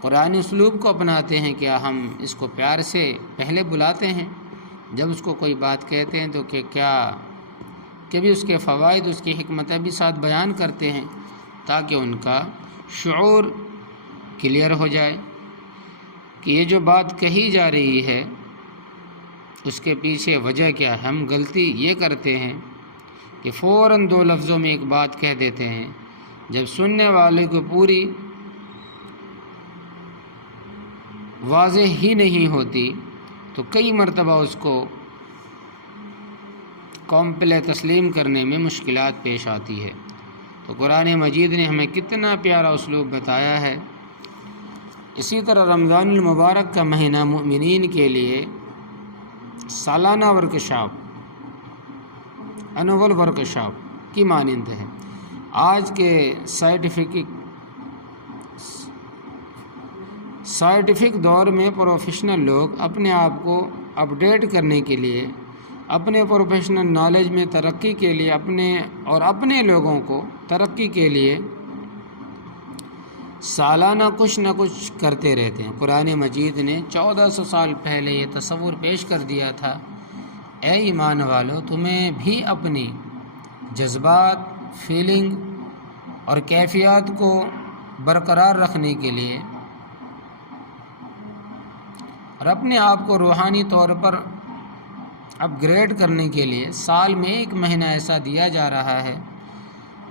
قرآن اسلوب کو اپناتے ہیں، کیا ہم اس کو پیار سے پہلے بلاتے ہیں، جب اس کو کوئی بات کہتے ہیں تو کیا کبھی اس کے فوائد، اس کی حکمتیں بھی ساتھ بیان کرتے ہیں تاکہ ان کا شعور کلیئر ہو جائے کہ یہ جو بات کہی جا رہی ہے اس کے پیچھے وجہ کیا ہے۔ ہم غلطی یہ کرتے ہیں کہ فوراً 2 لفظوں میں ایک بات کہہ دیتے ہیں، جب سننے والے کو پوری واضح ہی نہیں ہوتی تو کئی مرتبہ اس کو کامپلے تسلیم کرنے میں مشکلات پیش آتی ہے۔ تو قرآن مجید نے ہمیں کتنا پیارا اسلوب بتایا ہے۔ اسی طرح رمضان المبارک کا مہینہ مومنین کے لیے سالانہ ورکشاپ، انول ورکشاپ کی مانند ہے۔ آج کے سائنٹیفک دور میں پروفیشنل لوگ اپنے آپ کو اپڈیٹ کرنے کے لیے، اپنے پروفیشنل نالج میں ترقی کے لیے، اپنے لوگوں کو ترقی کے لیے سالانہ کچھ نہ کچھ کرتے رہتے ہیں۔ قرآن مجید نے 1400 سال پہلے یہ تصور پیش کر دیا تھا، اے ایمان والو، تمہیں بھی اپنی جذبات، فیلنگ اور کیفیات کو برقرار رکھنے کے لیے اور اپنے آپ کو روحانی طور پر اپ گریڈ کرنے کے لیے سال میں 1 مہینہ ایسا دیا جا رہا ہے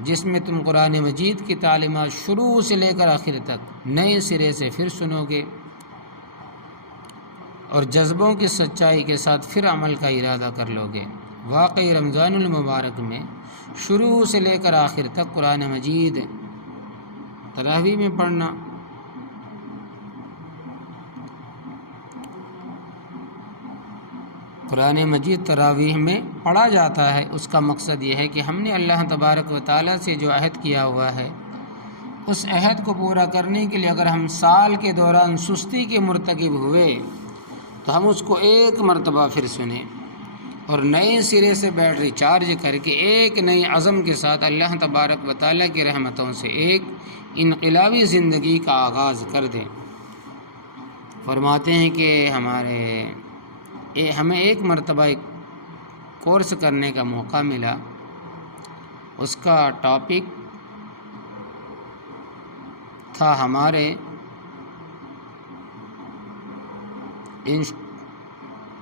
جس میں تم قرآن مجید کی تعلیمات شروع سے لے کر آخر تک نئے سرے سے پھر سنو گے اور جذبوں کی سچائی کے ساتھ پھر عمل کا ارادہ کر لو گے۔ واقعی رمضان المبارک میں شروع سے لے کر آخر تک قرآن مجید تراویح میں پڑھنا، قرآن مجید تراویح میں پڑھا جاتا ہے، اس کا مقصد یہ ہے کہ ہم نے اللہ تبارک و تعالیٰ سے جو عہد کیا ہوا ہے اس عہد کو پورا کرنے کے لیے اگر ہم سال کے دوران سستی کے مرتکب ہوئے تو ہم اس کو 1 مرتبہ پھر سنیں اور نئے سرے سے بیٹری چارج کر کے ایک نئی عزم کے ساتھ اللہ تبارک و تعالیٰ کی رحمتوں سے ایک انقلابی زندگی کا آغاز کر دیں۔ فرماتے ہیں کہ ہمیں ایک مرتبہ ایک کورس کرنے کا موقع ملا، اس کا ٹاپک تھا ہمارے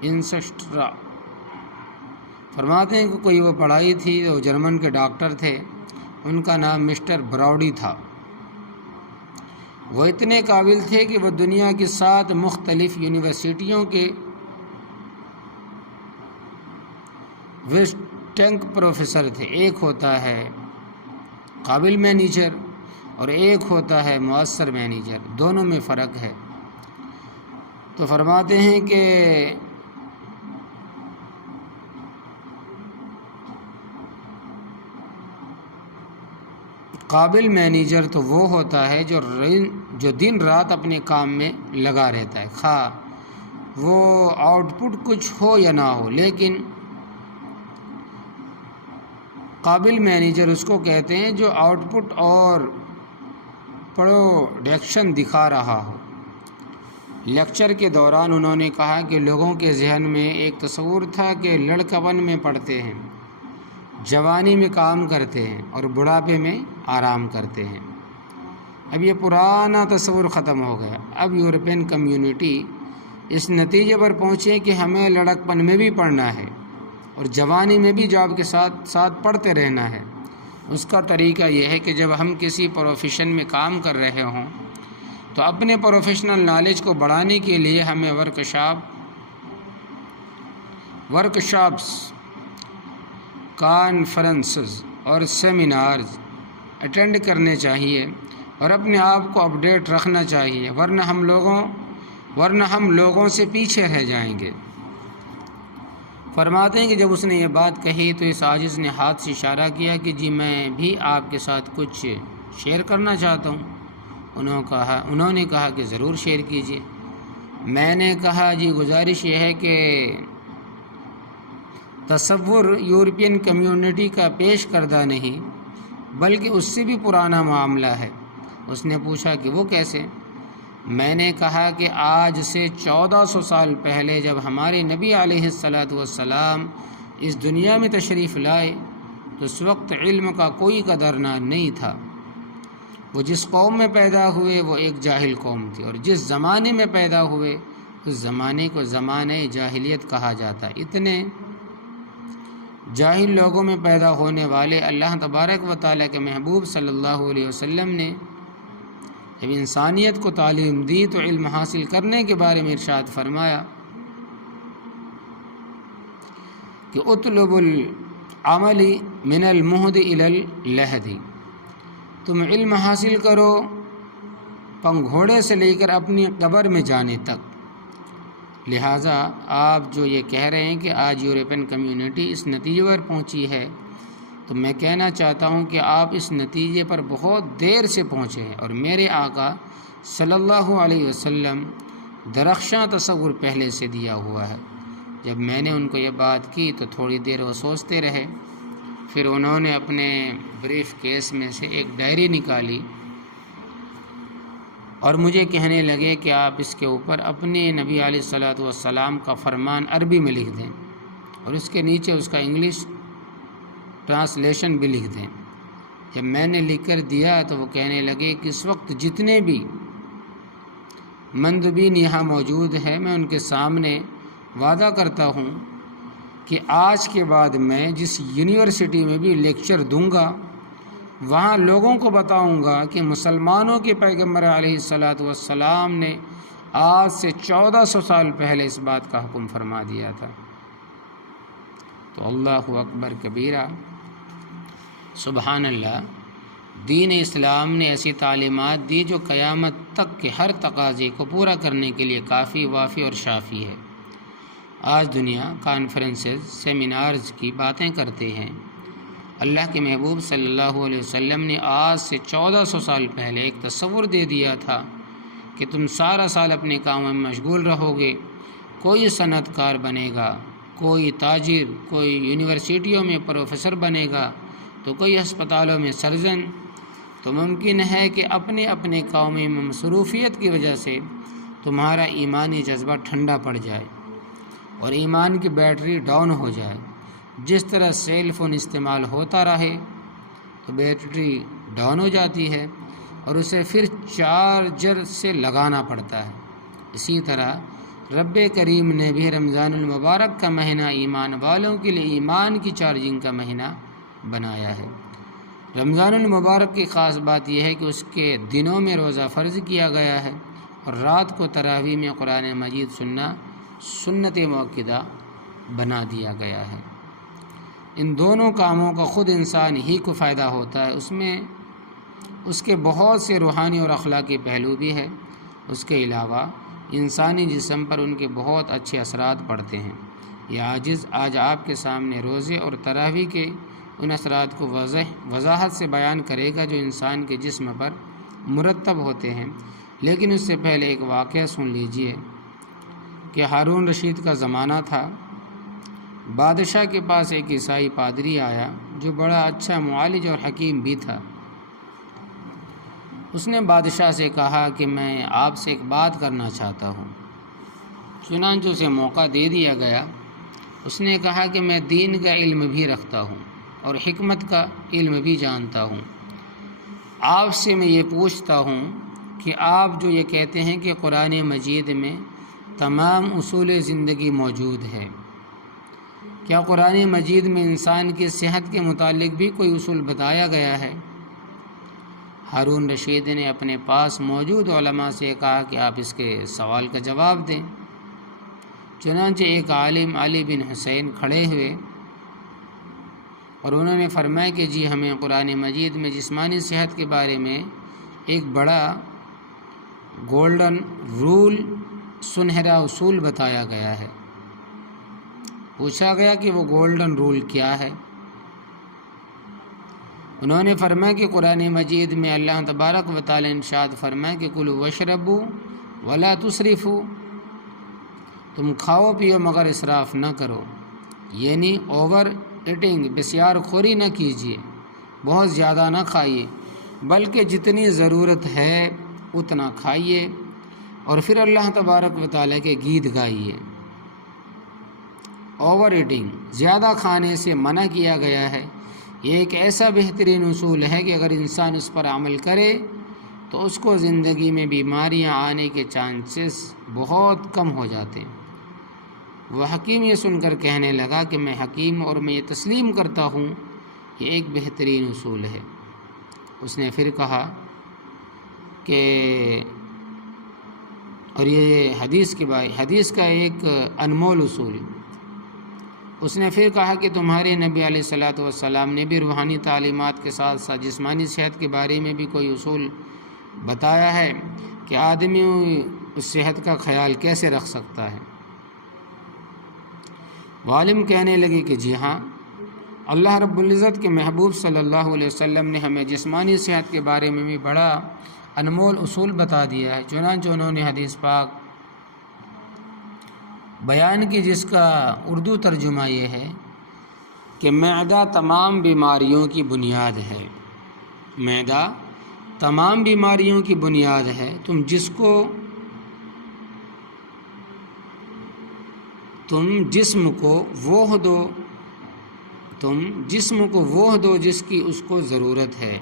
انسسٹرا۔ فرماتے ہیں کہ کوئی وہ پڑھائی تھی، وہ جرمن کے ڈاکٹر تھے، ان کا نام مسٹر براؤڈی تھا۔ وہ اتنے قابل تھے کہ وہ دنیا کی 7 مختلف یونیورسٹیوں کے وزٹنگ پروفیسر تھے۔ ایک ہوتا ہے قابل مینیجر اور ایک ہوتا ہے مؤثر مینیجر، دونوں میں فرق ہے۔ تو فرماتے ہیں کہ قابل مینیجر تو وہ ہوتا ہے جو دن رات اپنے کام میں لگا رہتا ہے، خواہ وہ آؤٹ پٹ کچھ ہو یا نہ ہو، لیکن قابل مینیجر اس کو کہتے ہیں جو آؤٹ پٹ اور پروڈکشن دکھا رہا ہو۔ لیکچر کے دوران انہوں نے کہا کہ لوگوں کے ذہن میں ایک تصور تھا کہ لڑکپن میں پڑھتے ہیں، جوانی میں کام کرتے ہیں اور بڑھاپے میں آرام کرتے ہیں۔ اب یہ پرانا تصور ختم ہو گیا۔ اب یورپین کمیونٹی اس نتیجے پر پہنچے کہ ہمیں لڑکپن میں بھی پڑھنا ہے اور جوانی میں بھی جاب کے ساتھ ساتھ پڑھتے رہنا ہے۔ اس کا طریقہ یہ ہے کہ جب ہم کسی پروفیشن میں کام کر رہے ہوں تو اپنے پروفیشنل نالج کو بڑھانے کے لیے ہمیں ورکشاپس، کانفرنسز اور سیمینارز اٹینڈ کرنے چاہیے اور اپنے آپ کو اپڈیٹ رکھنا چاہیے، ورنہ ہم لوگوں سے پیچھے رہ جائیں گے۔ فرماتے ہیں کہ جب اس نے یہ بات کہی تو اس عاجز نے ہاتھ سے اشارہ کیا کہ جی میں بھی آپ کے ساتھ کچھ شیئر کرنا چاہتا ہوں۔ انہوں نے کہا کہ ضرور شیئر کیجیے۔ میں نے کہا جی گزارش یہ ہے کہ تصور یورپین کمیونٹی کا پیش کردہ نہیں بلکہ اس سے بھی پرانا معاملہ ہے۔ اس نے پوچھا کہ وہ کیسے؟ میں نے کہا کہ آج سے 1400 سال پہلے جب ہمارے نبی علیہ السلام اس دنیا میں تشریف لائے تو اس وقت علم کا کوئی قدر نہیں تھا۔ وہ جس قوم میں پیدا ہوئے وہ ایک جاہل قوم تھی، اور جس زمانے میں پیدا ہوئے اس زمانے کو زمانۂ جاہلیت کہا جاتا۔ اتنے جاہل لوگوں میں پیدا ہونے والے اللہ تبارک و تعالیٰ کے محبوب صلی اللہ علیہ وسلم نے جب انسانیت کو تعلیم دی تو علم حاصل کرنے کے بارے میں ارشاد فرمایا کہ اطلب العمل من المہد الی اللحد، تم علم حاصل کرو پنگھوڑے سے لے کر اپنی قبر میں جانے تک۔ لہٰذا آپ جو یہ کہہ رہے ہیں کہ آج یورپین کمیونٹی اس نتیجے پر پہنچی ہے تو میں کہنا چاہتا ہوں کہ آپ اس نتیجے پر بہت دیر سے پہنچے ہیں، اور میرے آقا صلی اللہ علیہ وسلم درخشاں تصور پہلے سے دیا ہوا ہے۔ جب میں نے ان کو یہ بات کی تو تھوڑی دیر وہ سوچتے رہے، پھر انہوں نے اپنے بریف کیس میں سے ایک ڈائری نکالی اور مجھے کہنے لگے کہ آپ اس کے اوپر اپنے نبی علیہ السلام کا فرمان عربی میں لکھ دیں اور اس کے نیچے اس کا انگلش ٹرانسلیشن بھی لکھ دیں۔ جب میں نے لکھ کر دیا تو وہ کہنے لگے کہ اس وقت جتنے بھی مندوبین یہاں موجود ہیں میں ان کے سامنے وعدہ کرتا ہوں کہ آج کے بعد میں جس یونیورسٹی میں بھی لیکچر دوں گا وہاں لوگوں کو بتاؤں گا کہ مسلمانوں کے پیغمبر علیہ السلام نے آج سے 1400 سال پہلے اس بات کا حکم فرما دیا تھا۔ تو اللہ اکبر کبیرہ، سبحان اللہ، دین اسلام نے ایسی تعلیمات دی جو قیامت تک کے ہر تقاضے کو پورا کرنے کے لیے کافی، وافی اور شافی ہے۔ آج دنیا کانفرنسز، سیمینارز کی باتیں کرتے ہیں۔ اللہ کے محبوب صلی اللہ علیہ وسلم نے آج سے 1400 سال پہلے ایک تصور دے دیا تھا کہ تم سارا سال اپنے کاموں میں مشغول رہو گے، کوئی صنعت کار بنے گا، کوئی تاجر، کوئی یونیورسٹیوں میں پروفیسر بنے گا تو کوئی ہسپتالوں میں سرجن، تو ممکن ہے کہ اپنے اپنے قومی مصروفیت کی وجہ سے تمہارا ایمانی جذبہ ٹھنڈا پڑ جائے اور ایمان کی بیٹری ڈاؤن ہو جائے۔ جس طرح سیل فون استعمال ہوتا رہے تو بیٹری ڈاؤن ہو جاتی ہے اور اسے پھر چارجر سے لگانا پڑتا ہے، اسی طرح رب کریم نے بھی رمضان المبارک کا مہینہ ایمان والوں کے لیے ایمان کی چارجنگ کا مہینہ بنایا ہے۔ رمضان المبارک کی خاص بات یہ ہے کہ اس کے دنوں میں روزہ فرض کیا گیا ہے اور رات کو تراویح میں قرآن مجید سننا سنت مؤکدہ بنا دیا گیا ہے۔ ان دونوں کاموں کا خود انسان ہی کو فائدہ ہوتا ہے، اس میں اس کے بہت سے روحانی اور اخلاقی پہلو بھی ہے۔ اس کے علاوہ انسانی جسم پر ان کے بہت اچھے اثرات پڑتے ہیں۔ یہ عاجز آج آپ کے سامنے روزے اور تراویح کے ان اثرات کو وضاحت سے بیان کرے گا جو انسان کے جسم پر مرتب ہوتے ہیں، لیکن اس سے پہلے ایک واقعہ سن لیجئے کہ ہارون رشید کا زمانہ تھا۔ بادشاہ کے پاس ایک عیسائی پادری آیا جو بڑا اچھا معالج اور حکیم بھی تھا۔ اس نے بادشاہ سے کہا کہ میں آپ سے ایک بات کرنا چاہتا ہوں۔ چنانچہ اسے موقع دے دیا گیا۔ اس نے کہا کہ میں دین کا علم بھی رکھتا ہوں اور حکمت کا علم بھی جانتا ہوں۔ آپ سے میں یہ پوچھتا ہوں کہ آپ جو یہ کہتے ہیں کہ قرآن مجید میں تمام اصول زندگی موجود ہے، کیا قرآن مجید میں انسان کی صحت کے متعلق بھی کوئی اصول بتایا گیا ہے؟ ہارون رشید نے اپنے پاس موجود علماء سے کہا کہ آپ اس کے سوال کا جواب دیں۔ چنانچہ ایک عالم علی بن حسین کھڑے ہوئے اور انہوں نے فرمایا کہ جی ہمیں قرآن مجید میں جسمانی صحت کے بارے میں ایک بڑا گولڈن رول، سنہرا اصول بتایا گیا ہے۔ پوچھا گیا کہ وہ گولڈن رول کیا ہے؟ انہوں نے فرمایا کہ قرآن مجید میں اللہ تبارک و تعالی ارشاد فرمایا کہ کلوا واشربوا ولا تسرفوا، تم کھاؤ پیو مگر اسراف نہ کرو، یعنی اوور ایٹنگ، بسیار خوری نہ کیجیے، بہت زیادہ نہ کھائیے، بلکہ جتنی ضرورت ہے اتنا کھائیے اور پھر اللہ تبارک و تعالیٰ کے گیت گائیے۔ اوور ایٹنگ، زیادہ کھانے سے منع کیا گیا ہے۔ یہ ایک ایسا بہترین اصول ہے کہ اگر انسان اس پر عمل کرے تو اس کو زندگی میں بیماریاں آنے کے چانسز بہت کم ہو جاتے ہیں۔ وہ حکیم یہ سن کر کہنے لگا کہ میں حکیم اور میں یہ تسلیم کرتا ہوں یہ ایک بہترین اصول ہے۔ اس نے پھر کہا کہ اور یہ حدیث کا ایک انمول اصول۔ اس نے پھر کہا کہ تمہارے نبی علیہ الصلوۃ والسلام نے بھی روحانی تعلیمات کے ساتھ ساتھ جسمانی صحت کے بارے میں بھی کوئی اصول بتایا ہے کہ آدمی اس صحت کا خیال کیسے رکھ سکتا ہے؟ عالم کہنے لگے کہ جی ہاں، اللہ رب العزت کے محبوب صلی اللہ علیہ وسلم نے ہمیں جسمانی صحت کے بارے میں بھی بڑا انمول اصول بتا دیا ہے۔ چنانچہ انہوں نے حدیث پاک بیان کی جس کا اردو ترجمہ یہ ہے کہ معدہ تمام بیماریوں کی بنیاد ہے۔ معدہ تمام بیماریوں کی بنیاد ہے۔ تم جسم کو وہ دو جس کی اس کو ضرورت ہے،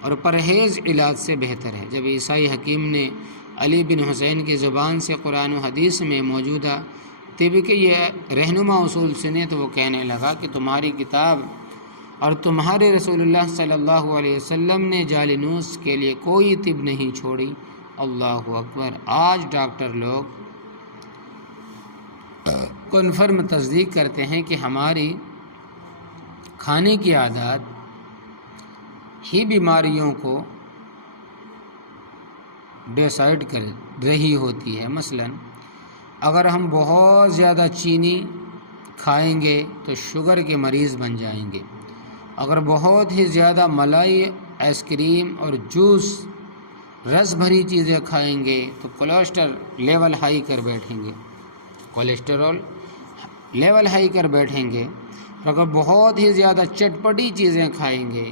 اور پرہیز علاج سے بہتر ہے۔ جب عیسائی حکیم نے علی بن حسین کی زبان سے قرآن و حدیث میں موجودہ طب کے یہ رہنما اصول سنے تو وہ کہنے لگا کہ تمہاری کتاب اور تمہارے رسول اللہ صلی اللہ علیہ وسلم نے جالینوس کے لیے کوئی طب نہیں چھوڑی۔ اللہ اکبر! آج ڈاکٹر لوگ کنفرم تصدیق کرتے ہیں کہ ہماری کھانے کی عادات ہی بیماریوں کو ڈیسائیڈ کر رہی ہوتی ہے۔ مثلا اگر ہم بہت زیادہ چینی کھائیں گے تو شوگر کے مریض بن جائیں گے، اگر بہت ہی زیادہ ملائی، آئس کریم اور جوس، رس بھری چیزیں کھائیں گے تو کولیسٹرول لیول ہائی کر بیٹھیں گے، کولیسٹرول لیول ہائی کر بیٹھیں گے، اگر بہت ہی زیادہ چٹپٹی چیزیں کھائیں گے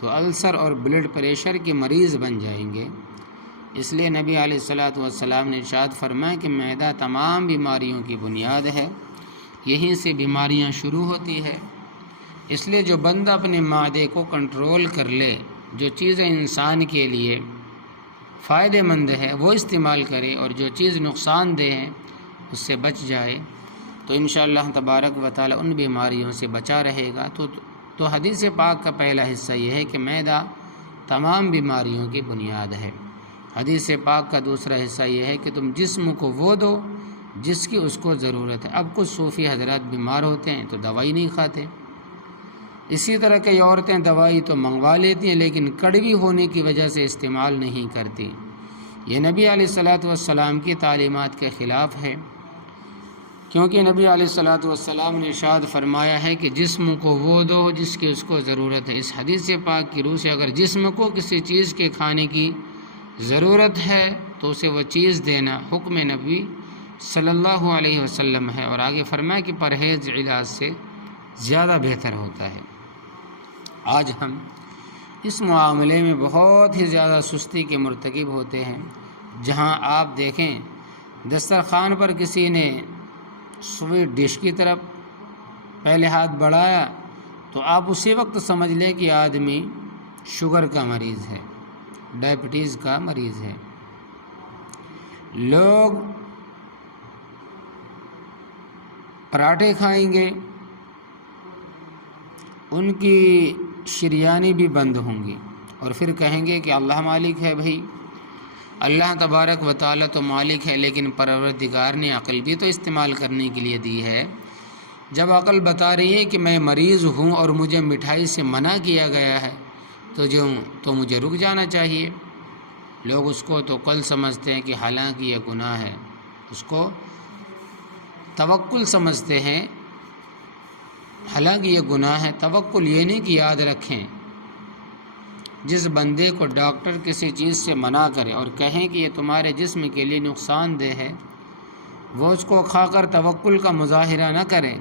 تو السر اور بلڈ پریشر کے مریض بن جائیں گے۔ اس لیے نبی علیہ الصلوۃ والسلام نے ارشاد فرمایا کہ معدہ تمام بیماریوں کی بنیاد ہے، یہیں سے بیماریاں شروع ہوتی ہے۔ اس لیے جو بندہ اپنے معدے کو کنٹرول کر لے، جو چیزیں انسان کے لیے فائدہ مند ہے وہ استعمال کرے، اور جو چیز نقصان دہ ہے اس سے بچ جائے، تو انشاءاللہ تبارک و تعالی ان بیماریوں سے بچا رہے گا۔ تو حدیث پاک کا پہلا حصہ یہ ہے کہ معدہ تمام بیماریوں کی بنیاد ہے۔ حدیث پاک کا دوسرا حصہ یہ ہے کہ تم جسم کو وہ دو جس کی اس کو ضرورت ہے۔ اب کچھ صوفی حضرات بیمار ہوتے ہیں تو دوائی نہیں کھاتے، اسی طرح کئی عورتیں دوائی تو منگوا لیتی ہیں لیکن کڑوی ہونے کی وجہ سے استعمال نہیں کرتی۔ یہ نبی علیہ الصلوۃ والسلام کی تعلیمات کے خلاف ہے، کیونکہ نبی علیہ الصلوۃ والسلام نے ارشاد فرمایا ہے کہ جسم کو وہ دو جس کی اس کو ضرورت ہے۔ اس حدیث پاک کی روح سے اگر جسم کو کسی چیز کے کھانے کی ضرورت ہے تو اسے وہ چیز دینا حکم نبی صلی اللہ علیہ وسلم ہے، اور آگے فرمایا کہ پرہیز علاج سے زیادہ بہتر ہوتا ہے۔ آج ہم اس معاملے میں بہت ہی زیادہ سستی کے مرتکب ہوتے ہیں، جہاں آپ دیکھیں دسترخوان پر کسی نے سویٹ ڈش کی طرف پہلے ہاتھ بڑھایا تو آپ اسی وقت سمجھ لیں کہ آدمی شوگر کا مریض ہے، ڈائبٹیز کا مریض ہے۔ لوگ پراٹھے کھائیں گے، ان کی شریانی بھی بند ہوں گی، اور پھر کہیں گے کہ اللہ مالک ہے۔ بھائی اللہ تبارک و تعالیٰ تو مالک ہے، لیکن پروردگار نے عقل بھی تو استعمال کرنے کے لیے دی ہے۔ جب عقل بتا رہی ہے کہ میں مریض ہوں اور مجھے مٹھائی سے منع کیا گیا ہے تو مجھے رک جانا چاہیے۔ لوگ اس کو تو کل سمجھتے ہیں کہ حالانکہ یہ گناہ ہے، اس کو توکل سمجھتے ہیں، حالانکہ یہ گناہ ہے۔ توکل یہ نہیں کہ یاد رکھیں، جس بندے کو ڈاکٹر کسی چیز سے منع کرے اور کہیں کہ یہ تمہارے جسم کے لیے نقصان دہ ہے، وہ اس کو کھا کر توکل کا مظاہرہ نہ کرے،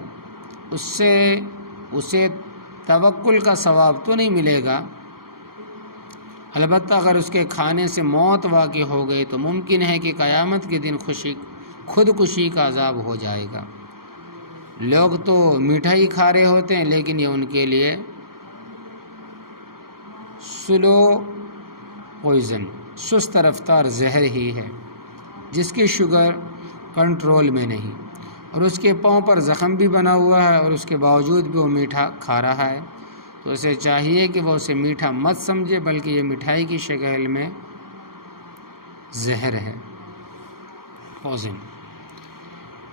اسے توکل کا ثواب تو نہیں ملے گا، البتہ اگر اس کے کھانے سے موت واقع ہو گئی تو ممکن ہے کہ قیامت کے دن خودکشی کا عذاب ہو جائے گا۔ لوگ تو مٹھائی کھا رہے ہوتے ہیں لیکن یہ ان کے لیے سلو پوائزن، سست رفتار زہر ہی ہے، جس کی شوگر کنٹرول میں نہیں، اور اس کے پاؤں پر زخم بھی بنا ہوا ہے اور اس کے باوجود بھی وہ میٹھا کھا رہا ہے، تو اسے چاہیے کہ وہ اسے میٹھا مت سمجھے، بلکہ یہ مٹھائی کی شکل میں زہر ہے، پوائزن۔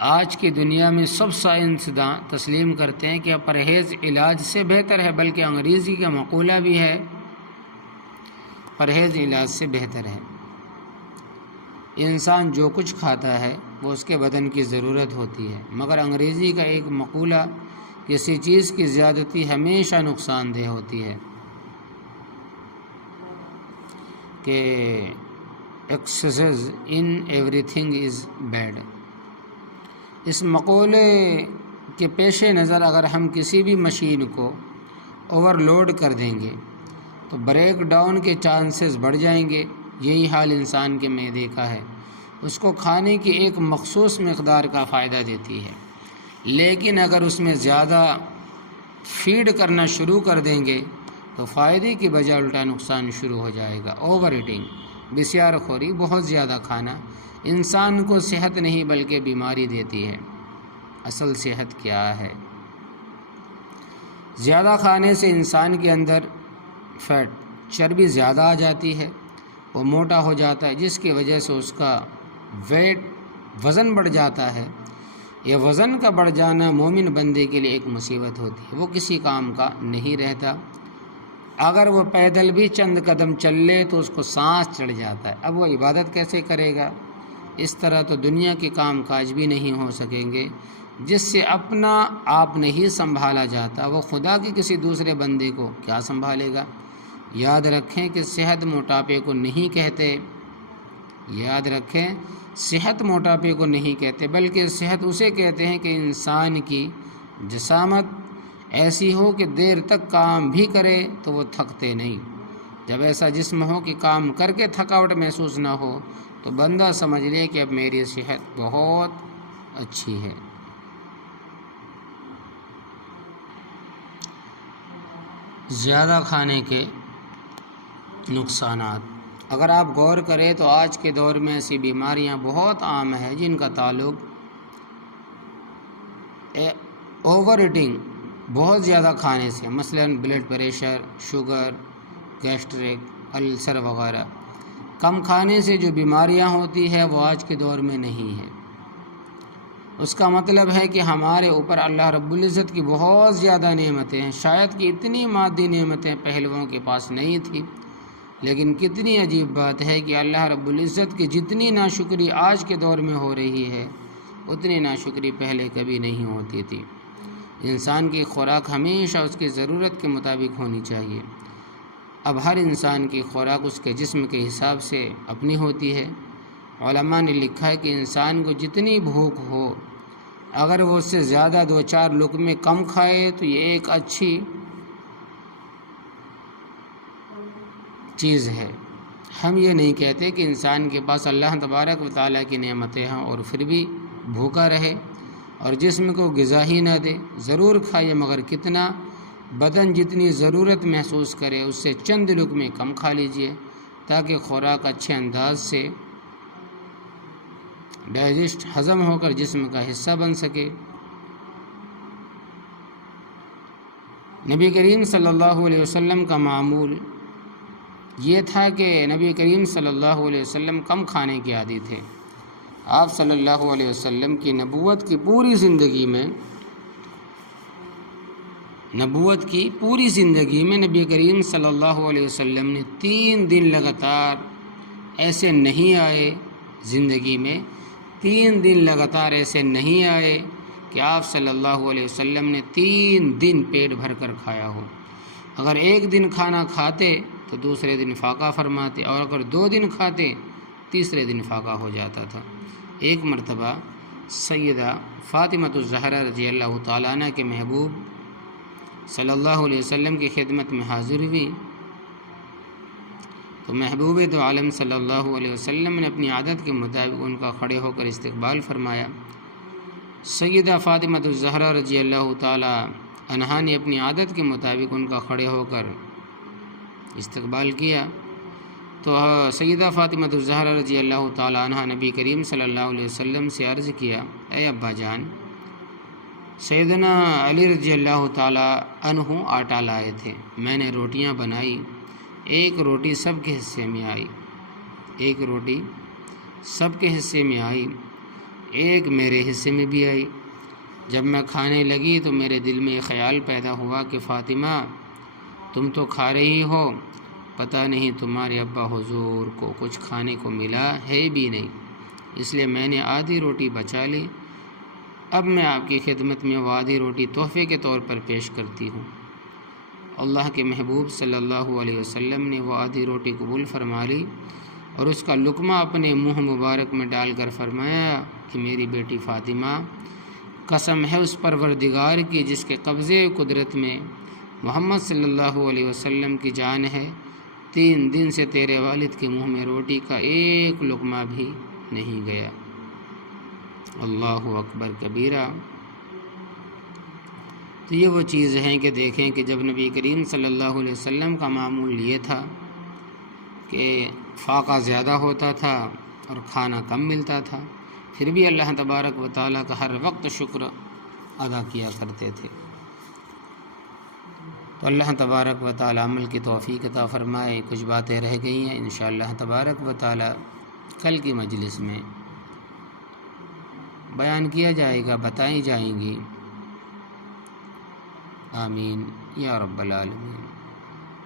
آج کی دنیا میں سب سائنسداں تسلیم کرتے ہیں کہ پرہیز علاج سے بہتر ہے، بلکہ انگریزی کا مقولہ بھی ہے پرہیز علاج سے بہتر ہے۔ انسان جو کچھ کھاتا ہے وہ اس کے بدن کی ضرورت ہوتی ہے، مگر انگریزی کا ایک مقولہ کسی چیز کی زیادتی ہمیشہ نقصان دہ ہوتی ہے، کہ excesses in everything is bad. اس مقولے کے پیش نظر اگر ہم کسی بھی مشین کو اوور لوڈ کر دیں گے تو بریک ڈاؤن کے چانسز بڑھ جائیں گے۔ یہی حال انسان کے معدے کا ہے، اس کو کھانے کی ایک مخصوص مقدار کا فائدہ دیتی ہے، لیکن اگر اس میں زیادہ فیڈ کرنا شروع کر دیں گے تو فائدے کی بجائے الٹا نقصان شروع ہو جائے گا۔ اوور ایٹنگ، بسیار خوری، بہت زیادہ کھانا انسان کو صحت نہیں بلکہ بیماری دیتی ہے۔ اصل صحت کیا ہے؟ زیادہ کھانے سے انسان کے اندر فیٹ، چربی زیادہ آ جاتی ہے، وہ موٹا ہو جاتا ہے، جس کی وجہ سے اس کا وزن بڑھ جاتا ہے۔ یہ وزن کا بڑھ جانا مومن بندے کے لیے ایک مصیبت ہوتی ہے، وہ کسی کام کا نہیں رہتا۔ اگر وہ پیدل بھی چند قدم چل لے تو اس کو سانس چڑھ جاتا ہے، اب وہ عبادت کیسے کرے گا؟ اس طرح تو دنیا کے کام کاج بھی نہیں ہو سکیں گے۔ جس سے اپنا آپ نہیں سنبھالا جاتا وہ خدا کے کسی دوسرے بندے کو کیا سنبھالے گا؟ یاد رکھیں کہ صحت موٹاپے کو نہیں کہتے، یاد رکھیں صحت موٹاپے کو نہیں کہتے، بلکہ صحت اسے کہتے ہیں کہ انسان کی جسامت ایسی ہو کہ دیر تک کام بھی کرے تو وہ تھکتے نہیں۔ جب ایسا جسم ہو کہ کام کر کے تھکاوٹ محسوس نہ ہو تو بندہ سمجھ لے کہ اب میری صحت بہت اچھی ہے۔ زیادہ کھانے کے نقصانات، اگر آپ غور کریں تو آج کے دور میں ایسی بیماریاں بہت عام ہیں جن کا تعلق اوور ایٹنگ، بہت زیادہ کھانے سے، مثلا بلڈ پریشر، شوگر، گیسٹرک، السر وغیرہ۔ کم کھانے سے جو بیماریاں ہوتی ہیں وہ آج کے دور میں نہیں ہے۔ اس کا مطلب ہے کہ ہمارے اوپر اللہ رب العزت کی بہت زیادہ نعمتیں ہیں، شاید کہ اتنی مادی نعمتیں پہلوؤں کے پاس نہیں تھی، لیکن کتنی عجیب بات ہے کہ اللہ رب العزت کی جتنی ناشکری آج کے دور میں ہو رہی ہے اتنی ناشکری پہلے کبھی نہیں ہوتی تھی۔ انسان کی خوراک ہمیشہ اس کی ضرورت کے مطابق ہونی چاہیے۔ اب ہر انسان کی خوراک اس کے جسم کے حساب سے اپنی ہوتی ہے۔ علماء نے لکھا ہے کہ انسان کو جتنی بھوک ہو، اگر وہ اس سے زیادہ 2-4 لقمے کم کھائے تو یہ ایک اچھی چیز ہے۔ ہم یہ نہیں کہتے کہ انسان کے پاس اللہ تبارک و تعالیٰ کی نعمتیں ہیں اور پھر بھی بھوکا رہے اور جسم کو غذا ہی نہ دے۔ ضرور کھائیے، مگر کتنا؟ بدن جتنی ضرورت محسوس کرے اس سے چند لقمے کم کھا لیجئے تاکہ خوراک اچھے انداز سے ڈائجسٹ، ہضم ہو کر جسم کا حصہ بن سکے۔ نبی کریم صلی اللہ علیہ وسلم کا معمول یہ تھا کہ نبی کریم صلی اللہ علیہ وسلم کم کھانے کے عادی تھے۔ آپ صلی اللہ علیہ وسلم کی نبوت کی پوری زندگی میں نبی کریم صلی اللہ علیہ وسلم نے 3 دن لگاتار ایسے نہیں آئے، زندگی میں 3 دن لگاتار ایسے نہیں آئے کہ آپ صلی اللہ علیہ وسلم نے 3 دن پیٹ بھر کر کھایا ہو۔ اگر ایک دن کھانا کھاتے تو دوسرے دن فاقہ فرماتے، اور اگر 2 دن کھاتے تیسرے دن فاقہ ہو جاتا تھا۔ ایک مرتبہ سیدہ فاطمۃ الزہرا رضی اللہ تعالیٰ عنہ کے محبوب صلی اللہ علیہ وسلم کی خدمت میں حاضر ہوئی تو محبوب دو عالم صلی اللہ علیہ وسلم نے اپنی عادت کے مطابق ان کا کھڑے ہو کر استقبال فرمایا۔ سیدہ فاطمۃ الزہرا رضی اللہ تعالیٰ عنہا نے اپنی عادت کے مطابق ان کا کھڑے ہو کر استقبال کیا تو سیدہ فاطمۃ الزہرا رضی اللہ تعالیٰ عنہ نبی کریم صلی اللہ علیہ وسلم سے عرض کیا، اے ابا جان، سیدنا علی رضی اللہ تعالیٰ عنہ آٹا لائے تھے، میں نے روٹیاں بنائی، ایک روٹی سب کے حصے میں آئی، ایک میرے حصے میں بھی آئی۔ جب میں کھانے لگی تو میرے دل میں یہ خیال پیدا ہوا کہ فاطمہ، تم تو کھا رہی ہو، پتہ نہیں تمہارے ابا حضور کو کچھ کھانے کو ملا ہے بھی نہیں، اس لیے میں نے آدھی روٹی بچا لی۔ اب میں آپ کی خدمت میں وہ آدھی روٹی تحفے کے طور پر پیش کرتی ہوں۔ اللہ کے محبوب صلی اللہ علیہ وسلم نے وہ آدھی روٹی قبول فرما لی اور اس کا لقمہ اپنے منہ مبارک میں ڈال کر فرمایا کہ میری بیٹی فاطمہ، قسم ہے اس پروردگار کی جس کے قبضے قدرت میں محمد صلی اللہ علیہ وسلم کی جان ہے، 3 دن سے تیرے والد کے منہ میں روٹی کا ایک لقمہ بھی نہیں گیا۔ اللہ اکبر کبیرہ۔ تو یہ وہ چیز ہیں کہ دیکھیں کہ جب نبی کریم صلی اللہ علیہ وسلم کا معمول یہ تھا کہ فاقہ زیادہ ہوتا تھا اور کھانا کم ملتا تھا، پھر بھی اللہ تبارک و تعالیٰ کا ہر وقت شکر ادا کیا کرتے تھے۔ تو اللہ تبارک و تعالیٰ عمل کی توفیق عطا فرمائے۔ کچھ باتیں رہ گئی ہیں، انشاءاللہ تبارک و تعالیٰ کل کی مجلس میں بیان کیا جائے گا، بتائی جائیں گی۔ آمین یا رب العالمین۔